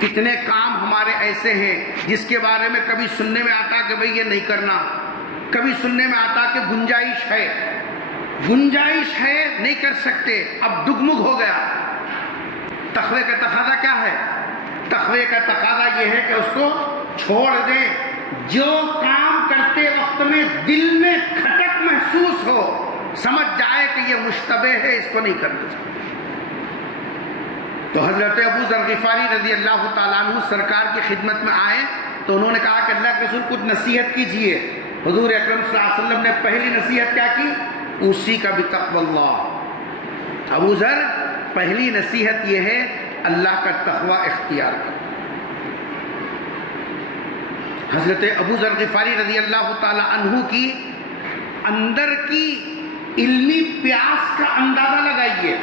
کتنے کام ہمارے ایسے ہیں جس کے بارے میں کبھی سننے میں آتا کہ بھئی یہ نہیں کرنا, کبھی سننے میں آتا کہ گنجائش ہے نہیں کر سکتے, اب ڈگمگ ہو گیا. تقوی کا تقاضا کیا ہے؟ تقوی کا تقاضا یہ ہے کہ اس کو چھوڑ دیں. جو کام کرتے وقت میں دل میں کھٹک محسوس ہو, سمجھ جائے کہ یہ مشتبہ ہے, اس کو نہیں کرنا چاہیے. تو حضرت ابو ذر غفاری رضی اللہ تعالیٰ عنہ سرکار کی خدمت میں آئے تو انہوں نے کہا کہ اللہ کے رسول کچھ نصیحت کیجئے. حضور اکرم صلی اللہ علیہ وسلم نے پہلی نصیحت کیا کی؟ اوصیک بتقوی اللہ. ابو ذر پہلی نصیحت یہ ہے اللہ کا تقوی اختیار کرو. حضرت ابو ذر غفاری رضی اللہ تعالی عنہ کی اندر کی علمی پیاس کا اندازہ لگائیے.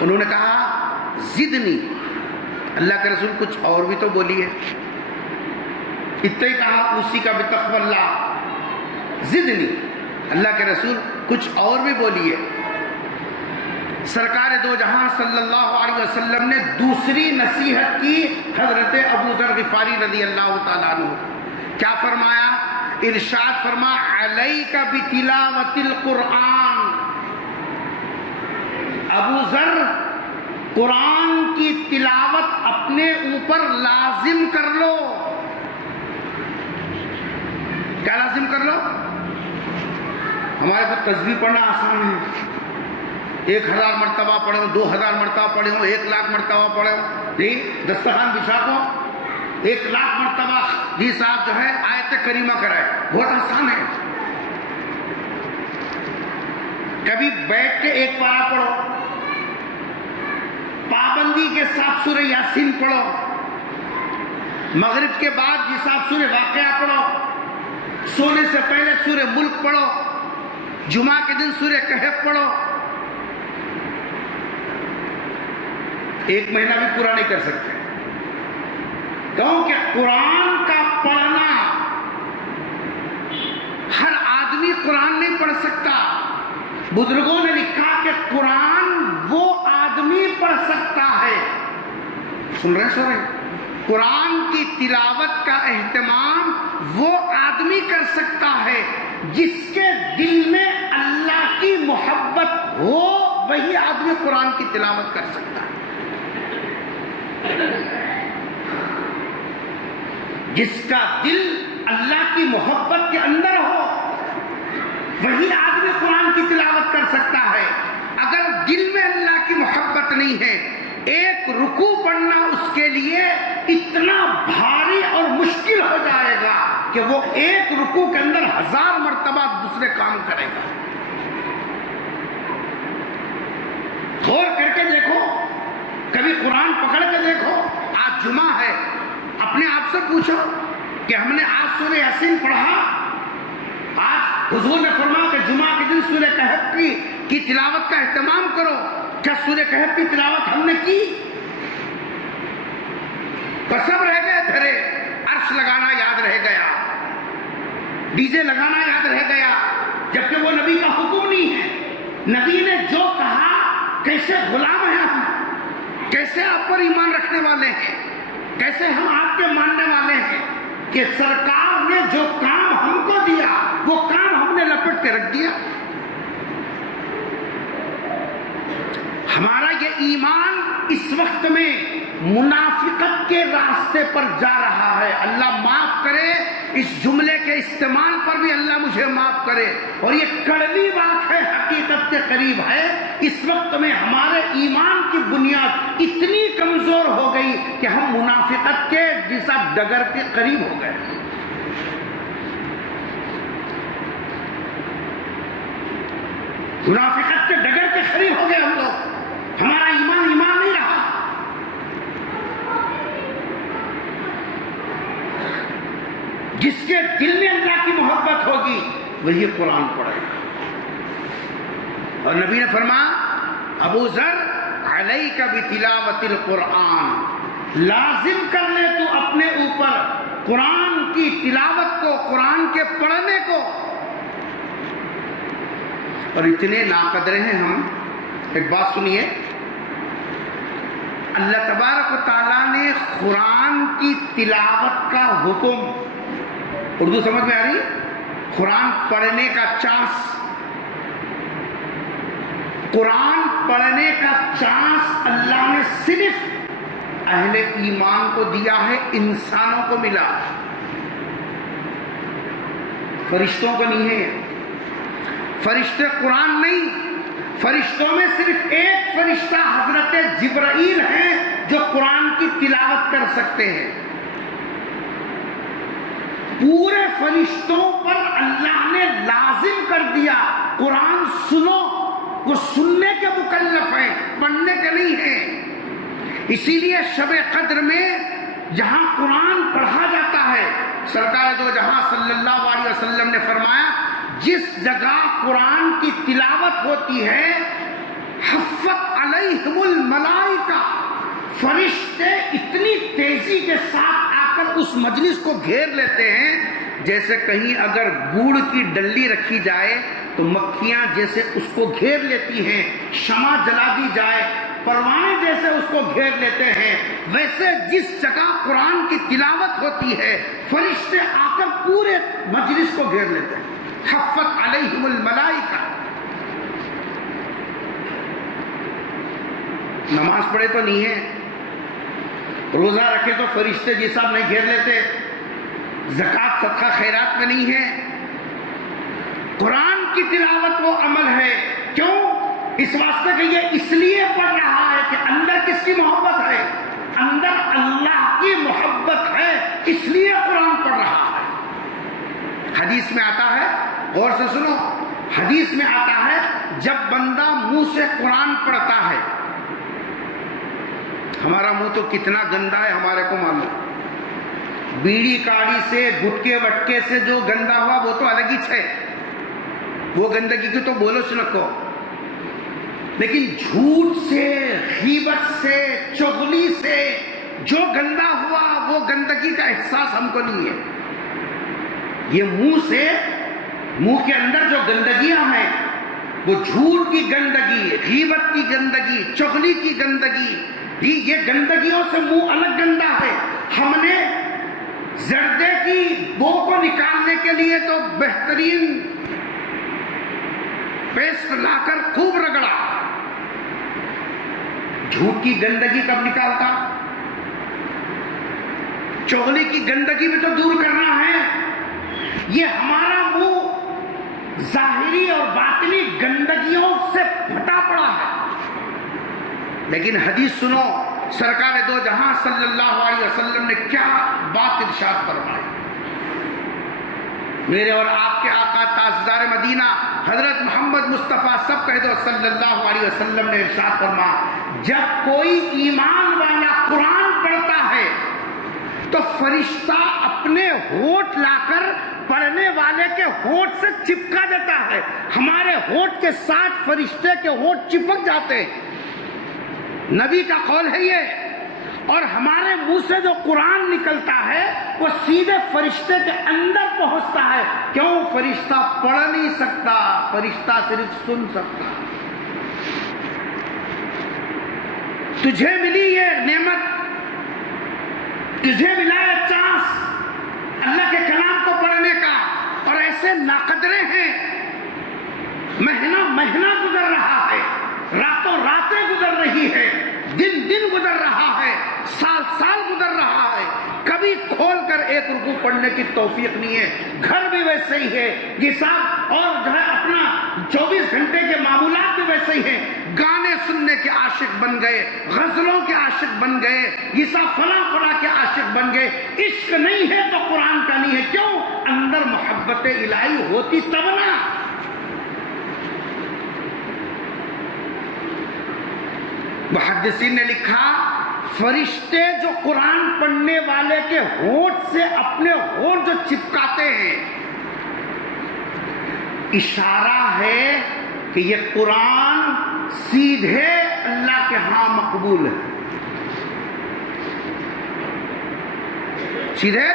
انہوں نے کہا زدنی, اللہ کے رسول کچھ اور بھی تو بولیے. اتنا ہی کہا اسی کا بتقوی اللہ, زدنی, اللہ کے رسول کچھ اور بھی بولیے. سرکار دو جہاں صلی اللہ علیہ وسلم نے دوسری نصیحت کی حضرت ابو ذر غفاری رضی اللہ تعالیٰ عنہ. کیا فرمایا؟ ارشاد فرما علیک بتلاوت القرآن. ابو ذر قرآن کی تلاوت اپنے اوپر لازم کر لو. کیا لازم کر لو؟ ہمارے پاس تسبیح پڑھنا آسان ہے, 1000 مرتبہ پڑھے ہو, 2000 مرتبہ پڑھے ہو, 1,00,000 مرتبہ پڑھے ہو, نہیں دسترخوان بچھا کو 1,00,000 مرتبہ جی صاحب جو ہے آیت کریمہ کرائے, بہت آسان ہے. کبھی بیٹھ کے ایک پارہ پڑھو, پابندی کے ساتھ سورہ یاسین پڑھو, مغرب کے بعد جی صاحب سورہ واقعہ پڑھو, سونے سے پہلے سورہ ملک پڑھو, جمعہ کے دن سورہ کہف پڑھو. ایک مہینہ بھی پورا نہیں کر سکتے, کیونکہ قرآن کا پڑھنا ہر آدمی قرآن نہیں پڑھ سکتا. بزرگوں نے لکھا کہ قرآن وہ آدمی پڑھ سکتا ہے, سن رہے قرآن کی تلاوت کا اہتمام وہ آدمی کر سکتا ہے جس کے دل میں اللہ کی محبت ہو, وہی آدمی قرآن کی تلاوت کر سکتا ہے. جس کا دل اللہ کی محبت کے اندر ہو وہی آدمی قرآن کی تلاوت کر سکتا ہے. اگر دل میں اللہ کی محبت نہیں ہے, ایک رکوع پڑھنا اس کے لیے اتنا بھاری اور مشکل ہو جائے گا کہ وہ ایک رکوع کے اندر 1000 مرتبہ دوسرے کام کرے گا. غور کر کے دیکھو, کبھی قرآن پکڑ کے دیکھو. آج جمعہ ہے, اپنے آپ سے پوچھو کہ ہم نے آج سورہ یاسین پڑھا, آج حضور نے فرمایا کہ جمعہ کے دن سورہ کہف کی تلاوت کا اہتمام کرو. کیا سورہ کہف کی تلاوت ہم نے کی؟ سب رہ گئے دھرے, عرش لگانا یاد رہ گیا, ڈی جے لگانا یاد رہ گیا, جبکہ وہ نبی کا حکم نہیں ہے. نبی نے جو کہا, کیسے غلام ہیں ہم, کیسے آپ پر ایمان رکھنے والے ہیں, کیسے ہم آپ کے ماننے والے ہیں کہ سرکار نے جو کام ہم کو دیا وہ کام ہم نے لپٹ کے رکھ دیا. ہمارا یہ ایمان اس وقت میں منافقت کے راستے پر جا رہا ہے. اللہ معاف کرے, اس جملے کے استعمال پر بھی اللہ مجھے معاف کرے, اور یہ کڑوی بات ہے, حقیقت کے قریب ہے. اس وقت میں ہمارے ایمان کی بنیاد اتنی کمزور ہو گئی کہ ہم منافقت کے جیسا ڈگر کے قریب ہو گئے. منافقت کے ڈگر کے قریب ہو گئے ہم لوگ. ہمارا ایمان نہیں رہا. جس کے دل میں اللہ کی محبت ہوگی وہی قرآن پڑھے گا۔ اور نبی نے فرمایا ابو ذر علیک بتلاوت القرآن، لازم کر لے تو اپنے اوپر قرآن کی تلاوت کو، قرآن کے پڑھنے کو۔ اور اتنے ناقدرے ہیں ہم، ایک بات سنیے، اللہ تبارک و تعالیٰ نے قرآن کی تلاوت کا حکم، اردو سمجھ میں آ رہی؟ قرآن پڑھنے کا چانس، قرآن پڑھنے کا چانس اللہ نے صرف اہل ایمان کو دیا ہے، انسانوں کو ملا، فرشتوں کو نہیں ہے۔ فرشتے قرآن نہیں، فرشتوں میں صرف ایک فرشتہ حضرت جبرائیل ہیں جو قرآن کی تلاوت کر سکتے ہیں۔ پورے فرشتوں پر اللہ نے لازم کر دیا قرآن سنو، وہ سننے کے مکلف ہیں، پڑھنے کے نہیں ہیں۔ اسی لیے شب قدر میں جہاں قرآن پڑھا جاتا ہے، سرکار دو جہاں صلی اللہ علیہ وسلم نے فرمایا جس جگہ قرآن کی تلاوت ہوتی ہے حفت علیہم الملائکہ، فرشتے اتنی تیزی کے ساتھ آ کر اس مجلس کو گھیر لیتے ہیں جیسے کہیں اگر گوڑ کی ڈلی رکھی جائے تو مکھیاں جیسے اس کو گھیر لیتی ہیں، شمع جلا دی جائے پروانے جیسے اس کو گھیر لیتے ہیں، ویسے جس جگہ قرآن کی تلاوت ہوتی ہے فرشتے آ کر پورے مجلس کو گھیر لیتے ہیں۔ حفت علیہم الملائکہ، نماز پڑھے تو نہیں ہے، روزہ رکھے تو فرشتے جی صاحب نہیں گھیر لیتے، زکوٰۃ صدقہ خیرات میں نہیں ہے۔ قرآن کی تلاوت وہ عمل ہے، کیوں؟ اس واسطے کہ یہ اس لیے پڑھ رہا ہے کہ اندر کس کی محبت ہے؟ اندر اللہ کی محبت ہے، اس لیے قرآن پڑھ رہا ہے۔ حدیث میں آتا ہے، غور سے سنو، حدیث میں آتا ہے جب بندہ منہ سے قرآن پڑھتا ہے، ہمارا منہ تو کتنا گندا ہے ہمارے کو معلوم، بیڑی کاڑی سے گٹکے وٹکے سے جو گندا ہوا وہ تو الگ ہی ہے، وہ گندگی کی تو بولو سنکو، لیکن جھوٹ سے، غیبت سے، چغلی سے جو گندا ہوا وہ گندگی کا احساس ہم کو نہیں ہے۔ یہ منہ سے، منہ کے اندر جو گندگیاں ہیں وہ جھوٹ کی گندگی، غیبت کی گندگی، چغلی کی گندگی، یہ گندگیوں سے منہ الگ گندا ہے۔ ہم نے زردے کی بو کو نکالنے کے لیے تو بہترین پیسٹ لا کر خوب رگڑا، جھوٹ کی گندگی کب نکالتا؟ چغلی کی گندگی بھی تو دور کرنا ہے۔ یہ ہمارا منہ ظاہری اور باطنی گندگیوں سے پھٹا پڑا ہے، لیکن حدیث سنو، سرکار دو جہاں صلی اللہ علیہ وسلم نے کیا بات ارشاد فرمائی۔ میرے اور آپ کے آقا تاجدار مدینہ حضرت محمد مصطفیٰ سب کہہ دو صلی اللہ علیہ وسلم نے ارشاد فرمایا جب کوئی ایمان والا قرآن پڑھتا ہے تو فرشتہ اپنے ہونٹ لا کر پڑھنے والے کے ہونٹ سے چپکا دیتا ہے، ہمارے ہونٹ کے ساتھ فرشتے کے ہونٹ چپک جاتے ہیں، نبی کا قول ہے یہ۔ اور ہمارے منہ سے جو قرآن نکلتا ہے وہ سیدھے فرشتے کے اندر پہنچتا ہے، کیوں؟ فرشتہ پڑھ نہیں سکتا، فرشتہ صرف سن سکتا۔ تجھے ملی یہ نعمت، تجھے ملا یہ چانس اللہ کے کلام کو پڑھنے کا، اور ایسے ناقدرے ہیں، مہینہ مہینہ گزر رہا ہے، راتوں راتیں گزر رہی ہے، دن دن گزر رہا ہے، سال سال گزر رہا ہے، کبھی کھول کر ایک رکوع پڑھنے کی توفیق نہیں ہے۔ گھر بھی ویسے ہی ہے یہ صاحب، اور جو ہے اپنا 24 گھنٹے کے معمولات بھی ویسے ہی ہیں، گانے سننے کے عاشق بن گئے، غزلوں کے عاشق بن گئے، یہ صاحب فلاں فلاں کے عاشق بن گئے۔ عشق نہیں ہے تو قرآن کا نہیں ہے، کیوں؟ اندر محبت الہی ہوتی تب نا۔ محدثین نے لکھا فرشتے جو قرآن پڑھنے والے کے ہونٹ سے اپنے ہونٹ جو چپکاتے ہیں، اشارہ ہے کہ یہ قرآن سیدھے اللہ کے ہاں مقبول ہے، سیدھے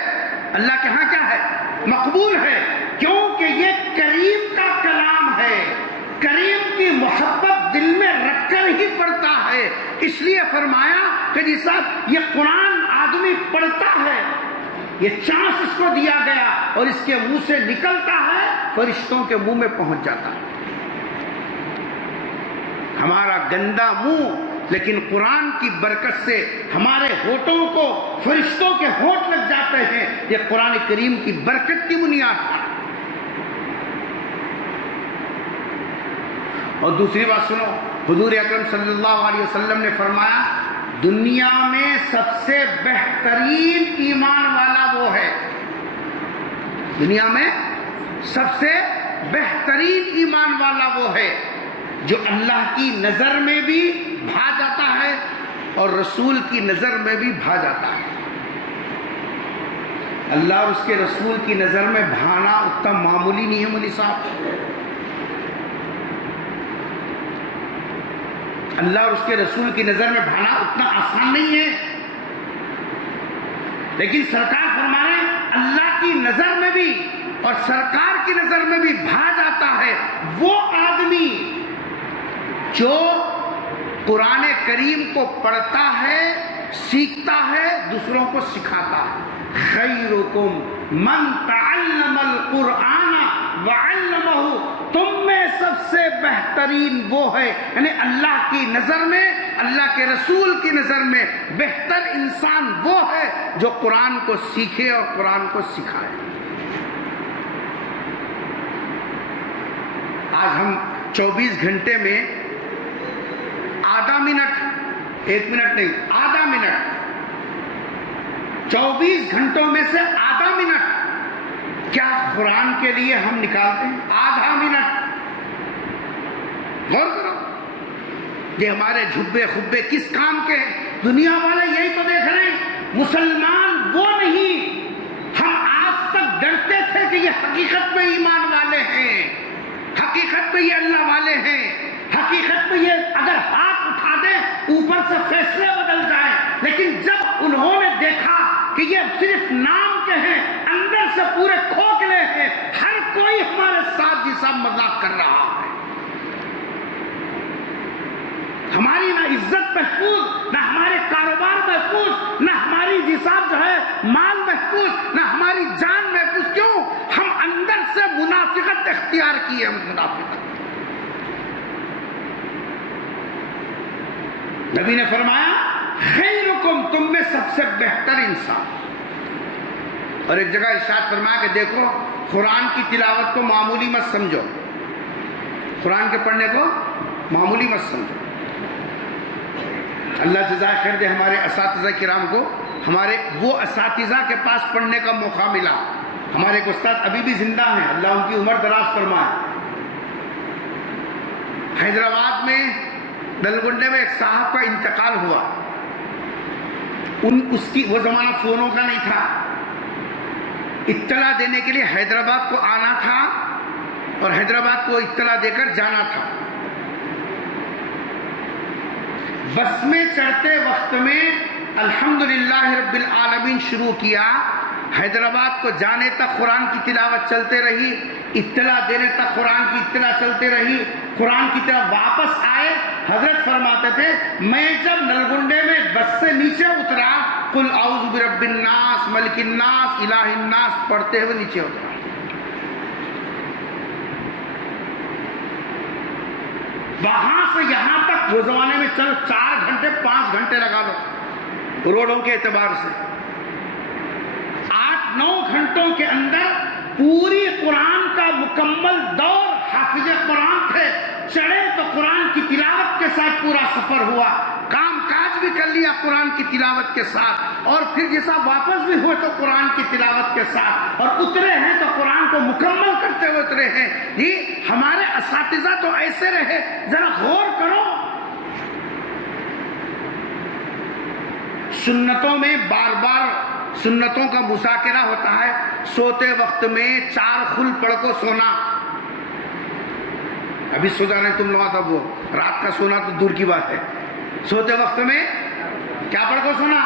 اللہ کے ہاں کیا ہے؟ مقبول ہے، کیونکہ یہ کریم کا کلام ہے، کریم کی محبت دل میں رکھ کر ہی پڑھتا ہے۔ اس لیے فرمایا کہ جی صاحب یہ قرآن آدمی پڑھتا ہے، یہ چانس اس کو دیا گیا اور اس کے منہ سے نکلتا ہے، فرشتوں کے منہ میں پہنچ جاتا ہے۔ ہمارا گندا منہ لیکن قرآن کی برکت سے ہمارے ہونٹوں کو فرشتوں کے ہونٹ لگ جاتے ہیں، یہ قرآن کریم کی برکت کی بنیاد ہے۔ اور دوسری بات سنو، حضور اکرم صلی اللہ علیہ وسلم نے فرمایا دنیا میں سب سے بہترین ایمان والا وہ ہے، دنیا میں سب سے بہترین ایمان والا وہ ہے جو اللہ کی نظر میں بھی بھا جاتا ہے اور رسول کی نظر میں بھی بھا جاتا ہے۔ اللہ اور اس کے رسول کی نظر میں بھانا اتنا معمولی نہیں ہے مولوی صاحب، اللہ اور اس کے رسول کی نظر میں بھانا اتنا آسان نہیں ہے، لیکن سرکار فرما رہے ہیں اللہ کی نظر میں بھی اور سرکار کی نظر میں بھی بھا جاتا ہے وہ آدمی جو قرآن کریم کو پڑھتا ہے، سیکھتا ہے، دوسروں کو سکھاتا ہے۔ خیرکم من تعلم القرآن وعلمہ، تم میں سب سے بہترین وہ ہے، یعنی اللہ کی نظر میں، اللہ کے رسول کی نظر میں بہتر انسان وہ ہے جو قرآن کو سیکھے اور قرآن کو سکھائے۔ آج ہم 24 گھنٹے میں آدھا منٹ، 1 منٹ نہیں، آدھا منٹ، 24 گھنٹوں میں سے آدھا منٹ کیا قرآن کے لیے ہم نکالتے ہیں؟ آدھا منٹ، غور کرو، یہ ہمارے جھبے خبے کس کام کے ہیں؟ دنیا والے یہی تو دیکھ رہے ہیں، مسلمان وہ نہیں، ہم آج تک ڈرتے تھے کہ یہ حقیقت میں ایمان والے ہیں، حقیقت میں یہ اللہ والے ہیں، حقیقت میں یہ اگر ہاتھ اٹھا دیں اوپر سے فیصلے بدل جائیں، لیکن جب انہوں نے دیکھا کہ یہ صرف نام کے ہیں، اندر سے پورے کھوکھلے ہیں، ہر کوئی ہمارے ساتھ جیسا مذاق کر رہا ہے، ہماری نہ عزت محفوظ، نہ ہمارے کاروبار محفوظ، نہ ہماری جساب جو ہے مال محفوظ، نہ ہماری جان محفوظ، کیوں؟ ہم اندر سے منافقت اختیار کی ہے، منافقت۔ نبی نے فرمایا خیرکم، تم میں سب سے بہتر انسان، اور ایک جگہ ارشاد فرمایا کہ دیکھو قرآن کی تلاوت کو معمولی مت سمجھو، قرآن کے پڑھنے کو معمولی مت سمجھو۔ اللہ جزائے خیر دے ہمارے اساتذہ کرام کو، ہمارے وہ اساتذہ کے پاس پڑھنے کا موقع ملا، ہمارے ایک استاد ابھی بھی زندہ ہیں، اللہ ان کی عمر دراز فرمائے۔ حیدرآباد میں نلگنڈے میں ایک صاحب کا انتقال ہوا، اس کی وہ زمانہ فونوں کا نہیں تھا، اطلاع دینے کے لیے حیدرآباد کو آنا تھا اور حیدرآباد کو اطلاع دے کر جانا تھا۔ بس میں چڑھتے وقت میں الحمدللہ رب العالمین شروع کیا، حیدرآباد کو جانے تک قرآن کی تلاوت چلتے رہی، اطلاع دینے تک قرآن کی اطلاع چلتے رہی، قرآن کی طرف واپس آئے۔ حضرت فرماتے تھے میں جب نلگنڈے میں بس سے نیچے اترا، قل اعوذ برب الناس ملک الناس الہ الناس پڑھتے ہوئے نیچے اترا۔ وہاں سے یہاں تک وہ زمانے میں چلو 4 گھنٹے 5 گھنٹے لگا لو روڈوں کے اعتبار سے، 8-9 گھنٹوں کے اندر پوری قرآن کا مکمل دور حافظ قرآن تھے، چڑھے تو قرآن کی تلاوت کے ساتھ پورا سفر ہوا، کام کاج بھی کر لیا قرآن کی تلاوت کے ساتھ، اور پھر جیسا واپس بھی ہوئے تو قرآن کی تلاوت کے ساتھ، اور اترے ہیں تو قرآن کو مکمل کرتے ہوئے اترے ہیں۔ جی ہمارے اساتذہ تو ایسے رہے، ذرا غور کرو، سنتوں میں بار بار سنتوں کا مذاکرہ ہوتا ہے. سوتے وقت میں 4 خل پڑھ کو سونا. ابھی سو جانے تم لوگ تب وہ رات کا سونا تو دور کی بات ہے. سوتے وقت میں کیا پڑھ کو سونا؟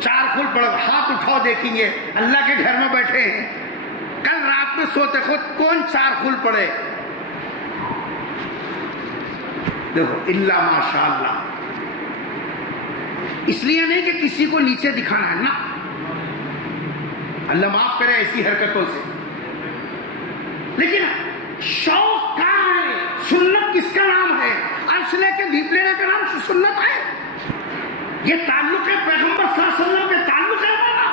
4 خل پڑھ. ہاتھ اٹھاؤ دیکھیں گے اللہ کے گھر میں بیٹھے ہیں. کل رات میں سوتے خود کون 4 خل پڑھے؟ دیکھو الا ماشاء اللہ. اس لیے نہیں کہ کسی کو نیچے دکھانا ہے نا، اللہ معاف کرے ایسی حرکتوں سے. لیکن شوق کہاں ہے؟ سنت کس کا نام ہے؟ عرش لے کے دیپ لینے کا نام سنت ہے. یہ تعلق ہے پیغمبر صلی اللہ علیہ وسلم کے تعلق ہے ہمارا.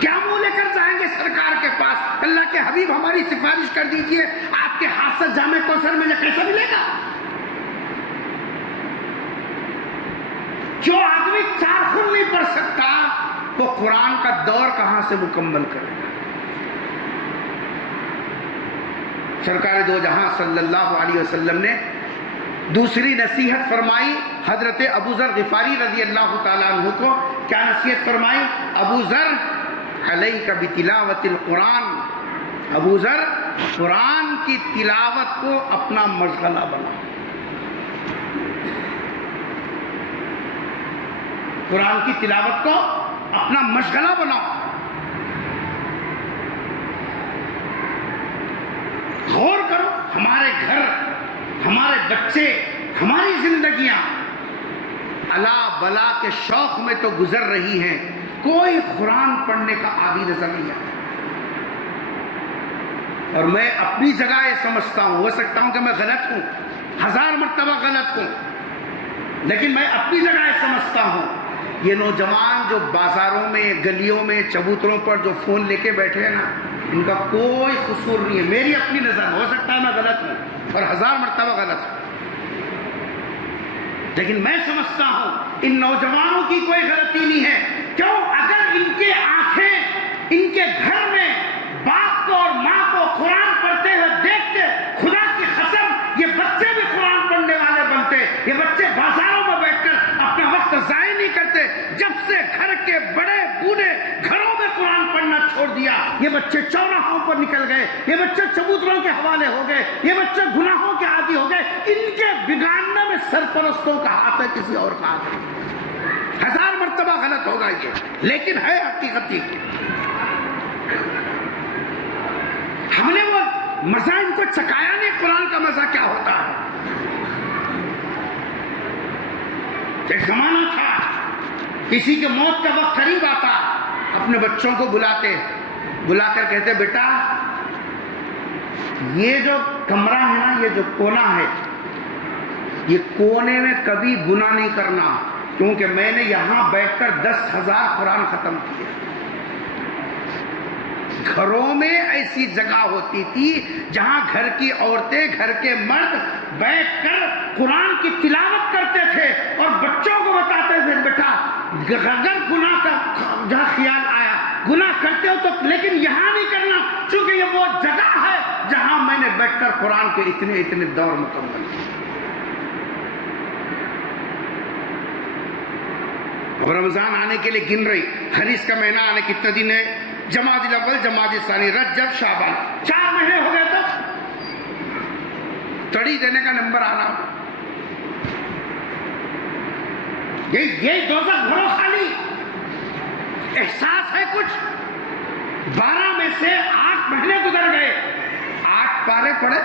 کیا منہ لے کر جائیں گے سرکار کے پاس؟ اللہ کے حبیب ہماری سفارش کر دیجئے، آپ کے ہاتھ سے جام کوثر مجھے کیسا ملے گا؟ جو آدمی 4 خل نہیں پڑھ سکتا وہ قرآن کا دور کہاں سے مکمل کرے گا؟ سرکار دو جہاں صلی اللہ علیہ وسلم نے دوسری نصیحت فرمائی حضرت ابو ذر غفاری رضی اللہ تعالیٰ عنہ کو. کیا نصیحت فرمائی؟ ابو ذر علیک بتلاوت القرآن. ابو ذر قرآن کی تلاوت کو اپنا مشغلہ بنا. قرآن کی تلاوت کو اپنا مشغلہ بناؤ. غور کرو، ہمارے گھر، ہمارے بچے، ہماری زندگیاں الا بلا کے شوق میں تو گزر رہی ہیں، کوئی قرآن پڑھنے کا عادی نظر نہیں آتا. اور میں اپنی جگہ یہ سمجھتا ہوں، ہو سکتا ہوں کہ میں غلط ہوں، 1000 مرتبہ غلط ہوں، لیکن میں اپنی جگہ یہ سمجھتا ہوں یہ نوجوان جو بازاروں میں، گلیوں میں، چبوتروں پر جو فون لے کے بیٹھے ہیں نا، ان کا کوئی قصور نہیں ہے. میری اپنی نظر میں، ہو سکتا ہے میں غلط ہوں اور 1000 مرتبہ غلط ہوں، لیکن میں سمجھتا ہوں ان نوجوانوں کی کوئی غلطی نہیں ہے. کیوں؟ اگر ان کے آنکھیں ان کے گھر میں باپ کو اور ماں کو قرآن پڑھتے ہوئے دیکھتے، خدا کی قسم یہ بچے بھی قرآن پڑھنے والے بنتے. یہ بچے بازاروں میں بیٹھ کر اپنا وقت ضائع نہیں کرتے. جب سے گھر کے بڑے بوڑھے گھروں میں قرآن پڑھنا چھوڑ دیا، یہ بچے چوراہوں پر نکل گئے، یہ بچے چبوتروں کے حوالے ہو گئے، یہ بچے گناہوں کے عادی ہو گئے. ان کے بگاڑنے میں سرپرستوں کا ہاتھ ہے، کسی اور کا ہاتھ ہے. 1000 مرتبہ غلط ہوگا یہ، لیکن ہے حقیقتی. ہم نے وہ مزہ ان کو چکایا نہیں. قرآن کا مزہ کیا ہوتا ہے؟ ایک زمانہ تھا کسی کے موت کا وقت قریب آتا، اپنے بچوں کو بلا کر کہتے بیٹا یہ جو کمرہ ہے نا، یہ جو کونا ہے، یہ کونے میں کبھی گناہ نہیں کرنا، کیونکہ میں نے یہاں بیٹھ کر 10,000 قرآن ختم کیے. گھروں میں ایسی جگہ ہوتی تھی جہاں گھر کی عورتیں، گھر کے مرد بیٹھ کر قرآن کی تلاوت کرتے تھے اور بچوں کو بتاتے تھے بیٹا اگر گناہ کا جہاں خیال آیا، گناہ کرتے ہو تو لیکن یہاں نہیں کرنا، چونکہ یہ وہ جگہ ہے جہاں میں نے بیٹھ کر قرآن کے اتنے دور مکمل کیے. اب رمضان آنے کے لیے گن رہی، حریص کا مہینہ آنے کتنے دن ہے؟ جمادی الاول، جمادی ثانی، رجب، شعبان، 4 مہینے ہو گئے. تب تڑی دینے کا نمبر آ رہا، یہی دوزخ بھرو خالی. احساس ہے کچھ؟ 12 میں سے 8 مہینے گزر گئے، 8 پارے پڑے،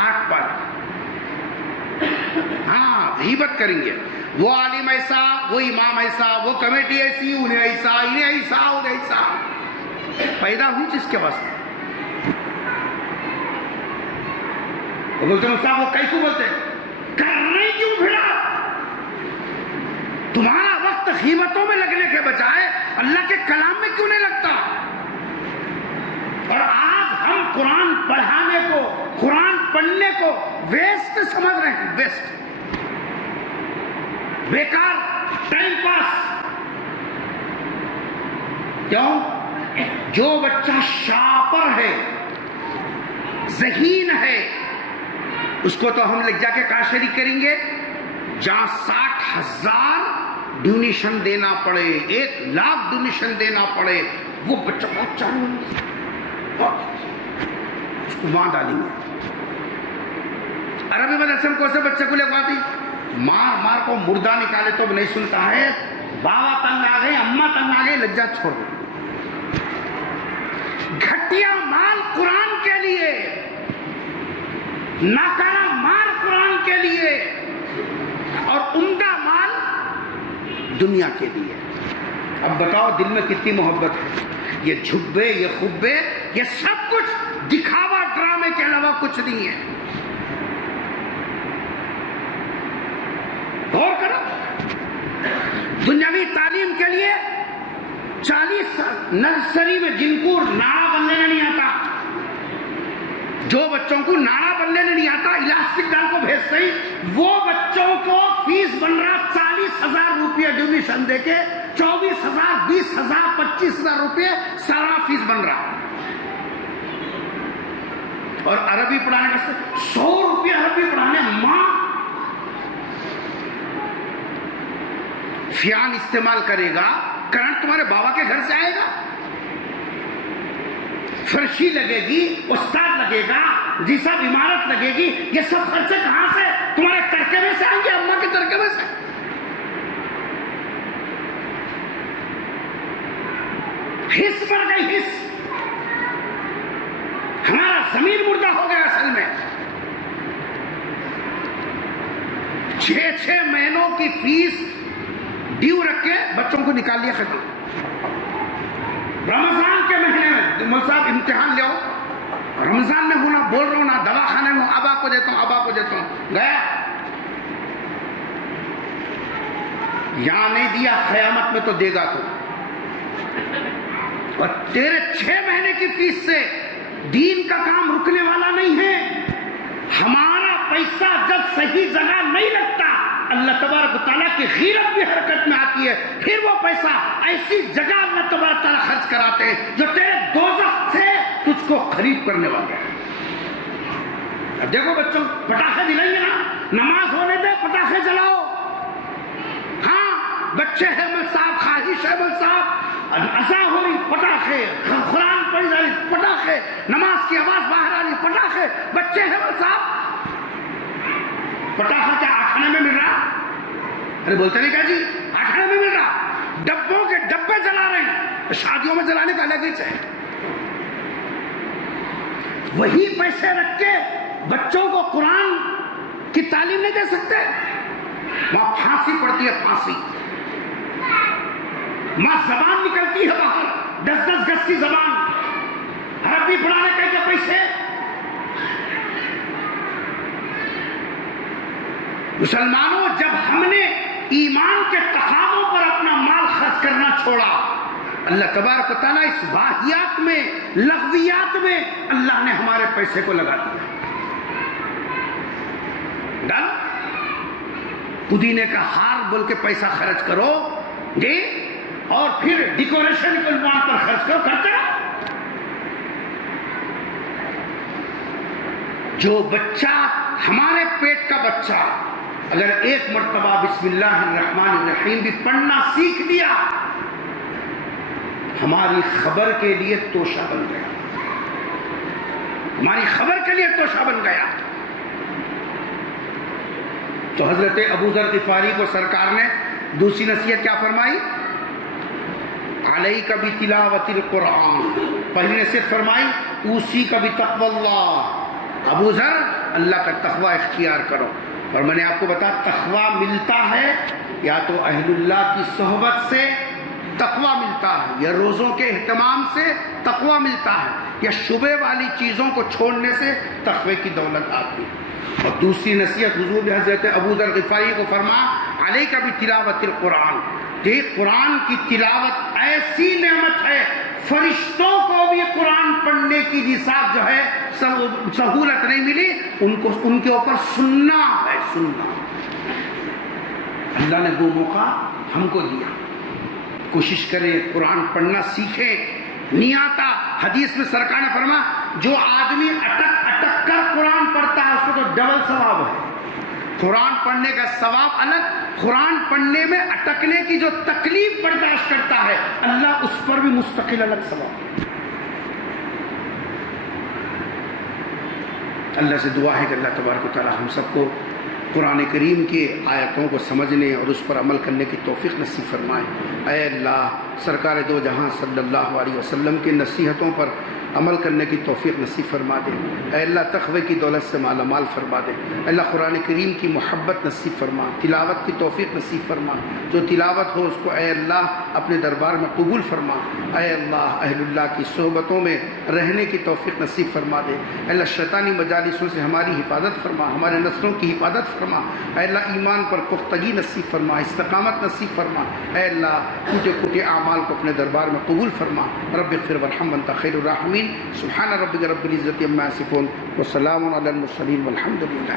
8 پارے. ہاں غیبت کریں گے، وہ عالم ایسا، وہ امام ایسا، وہ کمیٹی ایسی، انہیں ایسا، انہیں ایسا، انہیں ایسا. پیدا ہوئی جس کے واسطے. وہ بولتے ہیں صاحب وہ کیسے بولتے ہیں؟ کرنے کیوں بھیڑا؟ تمہارا وقت غیبتوں میں لگنے کے بجائے اللہ کے کلام میں کیوں نہیں لگتا؟ اور آج ہم قرآن پڑھانے کو، قرآن پڑھنے کو ویسٹ سمجھ رہے ہیں. ویسٹ، بیکار، ٹائم پاس. کیوں؟ جو بچہ شاپر ہے، ذہین ہے، اس کو تو ہم لے جا کے کہاں شریک کریں گے؟ جہاں 60,000 ڈونیشن دینا پڑے، 1,00,000 ڈونیشن دینا پڑے، وہ بچہ بہت چاہیے، اس کو وہاں ڈالیں گے۔ عربی مدرسے میں کوسے بچے کو لے کو آتی، مار مار کو مردہ نکالے تو نہیں سنتا ہے، بابا تنگ آ گئی، اماں تنگ آ گئی، لجا چھوڑ دو۔ گھٹیا مال قرآن کے لیے، ناکارہ مال قرآن کے لیے، اور عمدہ مال دنیا کے لیے۔ اب بتاؤ دل میں کتنی محبت ہے؟ یہ جھبے، یہ خبے، یہ سب کچھ دکھاوا ڈرامے کے علاوہ کچھ نہیں ہے۔ غور کرو، دنیاوی تعلیم کے لیے 40 سال نرسری میں جن کو ناڑا بننے نہیں آتا، جو بچوں کو ناڑا بننے نہیں آتا الاسٹک ڈال کو بھیجتے ہی وہ بچوں کو فیس بن رہا 40,000 روپیہ ڈونیشن دے کے 24,000 20,000 25,000 روپے سارا فیس بن رہا، اور عربی پڑھانے کا 100 روپیہ عربی پڑھانے۔ ماں فیان استعمال کرے گا، کرنٹ تمہارے بابا کے گھر سے آئے گا، فرشی لگے گی، استاد لگے گا، جی سب عمارت لگے گی، یہ سب خرچے کہاں سے؟ تمہارے ترکے میں سے آئیں گے، اماں کے ترکے میں سے۔ حص مر گئی، حص، ہمارا ضمیر مردہ ہو گیا اصل میں۔ 6 مہینوں کی فیس ڈیو رکھ کے بچوں کو نکال لیا، ختم۔ رمضان کے مہینے میں مول صاحب امتحان لے آؤ، رمضان میں ہونا، بول رہا ہوں نا، دوا خانے میں ابا کو دیتا ہوں، ابا کو دیتا ہوں، گیا یہاں نہیں دیا، قیامت میں تو دے گا تو۔ اور تیرے 6 مہینے کی فیس سے دین کا کام رکنے والا نہیں ہے۔ ہمارا پیسہ جب صحیح جگہ نہیں لگتا، اللہ تبارک و تعالیٰ کی غیرت بھی حرکت میں آتی ہے، پھر وہ پیسہ ایسی جگہ اللہ تبارک و تعالیٰ خرچ کراتے ہیں جو تیرے دوزخ سے تجھ کو قریب کرنے والے ہیں۔ اب دیکھو بچوں، پٹاخے دلائیں گے نا، نماز ہونے دے، پٹاخے جلاؤ۔ ہاں بچے احمد صاحب، خواہش احمد صاحب، عزا ہو رہی، پٹاخے، قرآن پڑھی جا رہی، پٹاخے، نماز کی آواز باہر آ رہی، پٹاخے، بچے احمد صاحب۔ پٹاخہ کیا آٹھانے میں مل رہا؟ ارے بولتے نہیں کیا جی، آٹھانے میں مل رہا، ڈبوں کے ڈبے جلا رہے ہیں، شادیوں میں جلانے کا الگ ہی ہے۔ وہی پیسے رکھ کے بچوں کو قرآن کی تعلیم نہیں دے سکتے؟ وہاں پھانسی پڑتی ہے، پھانسی، وہاں زبان نکلتی ہے باہر، 10 گز کی زبان، عربی پڑھانے کے کیا پیسے؟ مسلمانوں، جب ہم نے ایمان کے تقاضوں پر اپنا مال خرچ کرنا چھوڑا، اللہ تبارک و تعالیٰ اس واہیات میں، لغویات میں اللہ نے ہمارے پیسے کو لگا دیا۔ ڈال پودینے کا ہار بول کے پیسہ خرچ کرو جی، اور پھر ڈیکوریشن کے وہاں پر خرچ کرو، کرتے رہو۔ جو بچہ، ہمارے پیٹ کا بچہ اگر ایک مرتبہ بسم اللہ الرحمن الرحیم بھی پڑھنا سیکھ لیا، ہماری خبر کے لیے توشہ بن گیا، ہماری خبر کے لیے توشہ بن گیا۔ تو حضرت ابو ذر غفاری کو سرکار نے دوسری نصیحت کیا فرمائی؟ علیک بتلاوت القرآن۔ پہلی نصیحت فرمائی اوصیک بتقوی اللہ، ابو ذر اللہ کا تقوی اختیار کرو۔ اور میں نے آپ کو بتایا تقوی ملتا ہے یا تو اہل اللہ کی صحبت سے تقوی ملتا ہے، یا روزوں کے اہتمام سے تقوی ملتا ہے، یا شبہ والی چیزوں کو چھوڑنے سے تقوی کی دولت آتی ہے۔ اور دوسری نصیحت حضور نے حضرت ابو ذر غفاری کو فرمایا علیک بتلاوت القرآن، کہ قرآن کی تلاوت ایسی نعمت ہے، فرشتوں کو بھی قرآن پڑھنے کی نصاب جو ہے سہولت نہیں ملی، ان کے اوپر سننا ہے، سننا۔ اللہ نے وہ موقع ہم کو دیا، کوشش کریں قرآن پڑھنا سیکھیں۔ نہیں آتا، حدیث میں سرکار نے فرمایا جو آدمی اٹک اٹک کر قرآن پڑھتا ہے اس کو تو ڈبل ثواب ہے، قرآن پڑھنے کا ثواب الگ، قرآن پڑھنے میں اٹکنے کی جو تکلیف برداشت کرتا ہے اللہ اس پر بھی مستقل الگ ثواب۔ اللہ سے دعا ہے کہ اللہ تبارک و تعالی ہم سب کو قرآن کریم کی آیتوں کو سمجھنے اور اس پر عمل کرنے کی توفیق نصیب فرمائے۔ اے اللہ سرکار دو جہاں صلی اللہ علیہ وسلم کی نصیحتوں پر عمل کرنے کی توفیق نصیب فرما دے۔ اے اللہ تقوی کی دولت سے مالا مال فرما دے۔ اے اللہ قرآن کریم کی محبت نصیب فرما، تلاوت کی توفیق نصیب فرما، جو تلاوت ہو اس کو اے اللہ اپنے دربار میں قبول فرما۔ اے اللہ اہل اللہ کی صحبتوں میں رہنے کی توفیق نصیب فرما دے۔ اے اللہ شیطانی مجالسوں سے ہماری حفاظت فرما، ہمارے نسلوں کی حفاظت فرما۔ اے اللہ ایمان پر پختگی نصیب فرما، استقامت نصیب فرما۔ اے اللہ ٹوٹے پھوٹے اعمال کو اپنے دربار میں قبول فرما۔ رب اغفر وارحم وانت خیر الراحمین۔ سبحان ربک رب العزت عما یصفون وسلام علی المرسلین والحمد للہ۔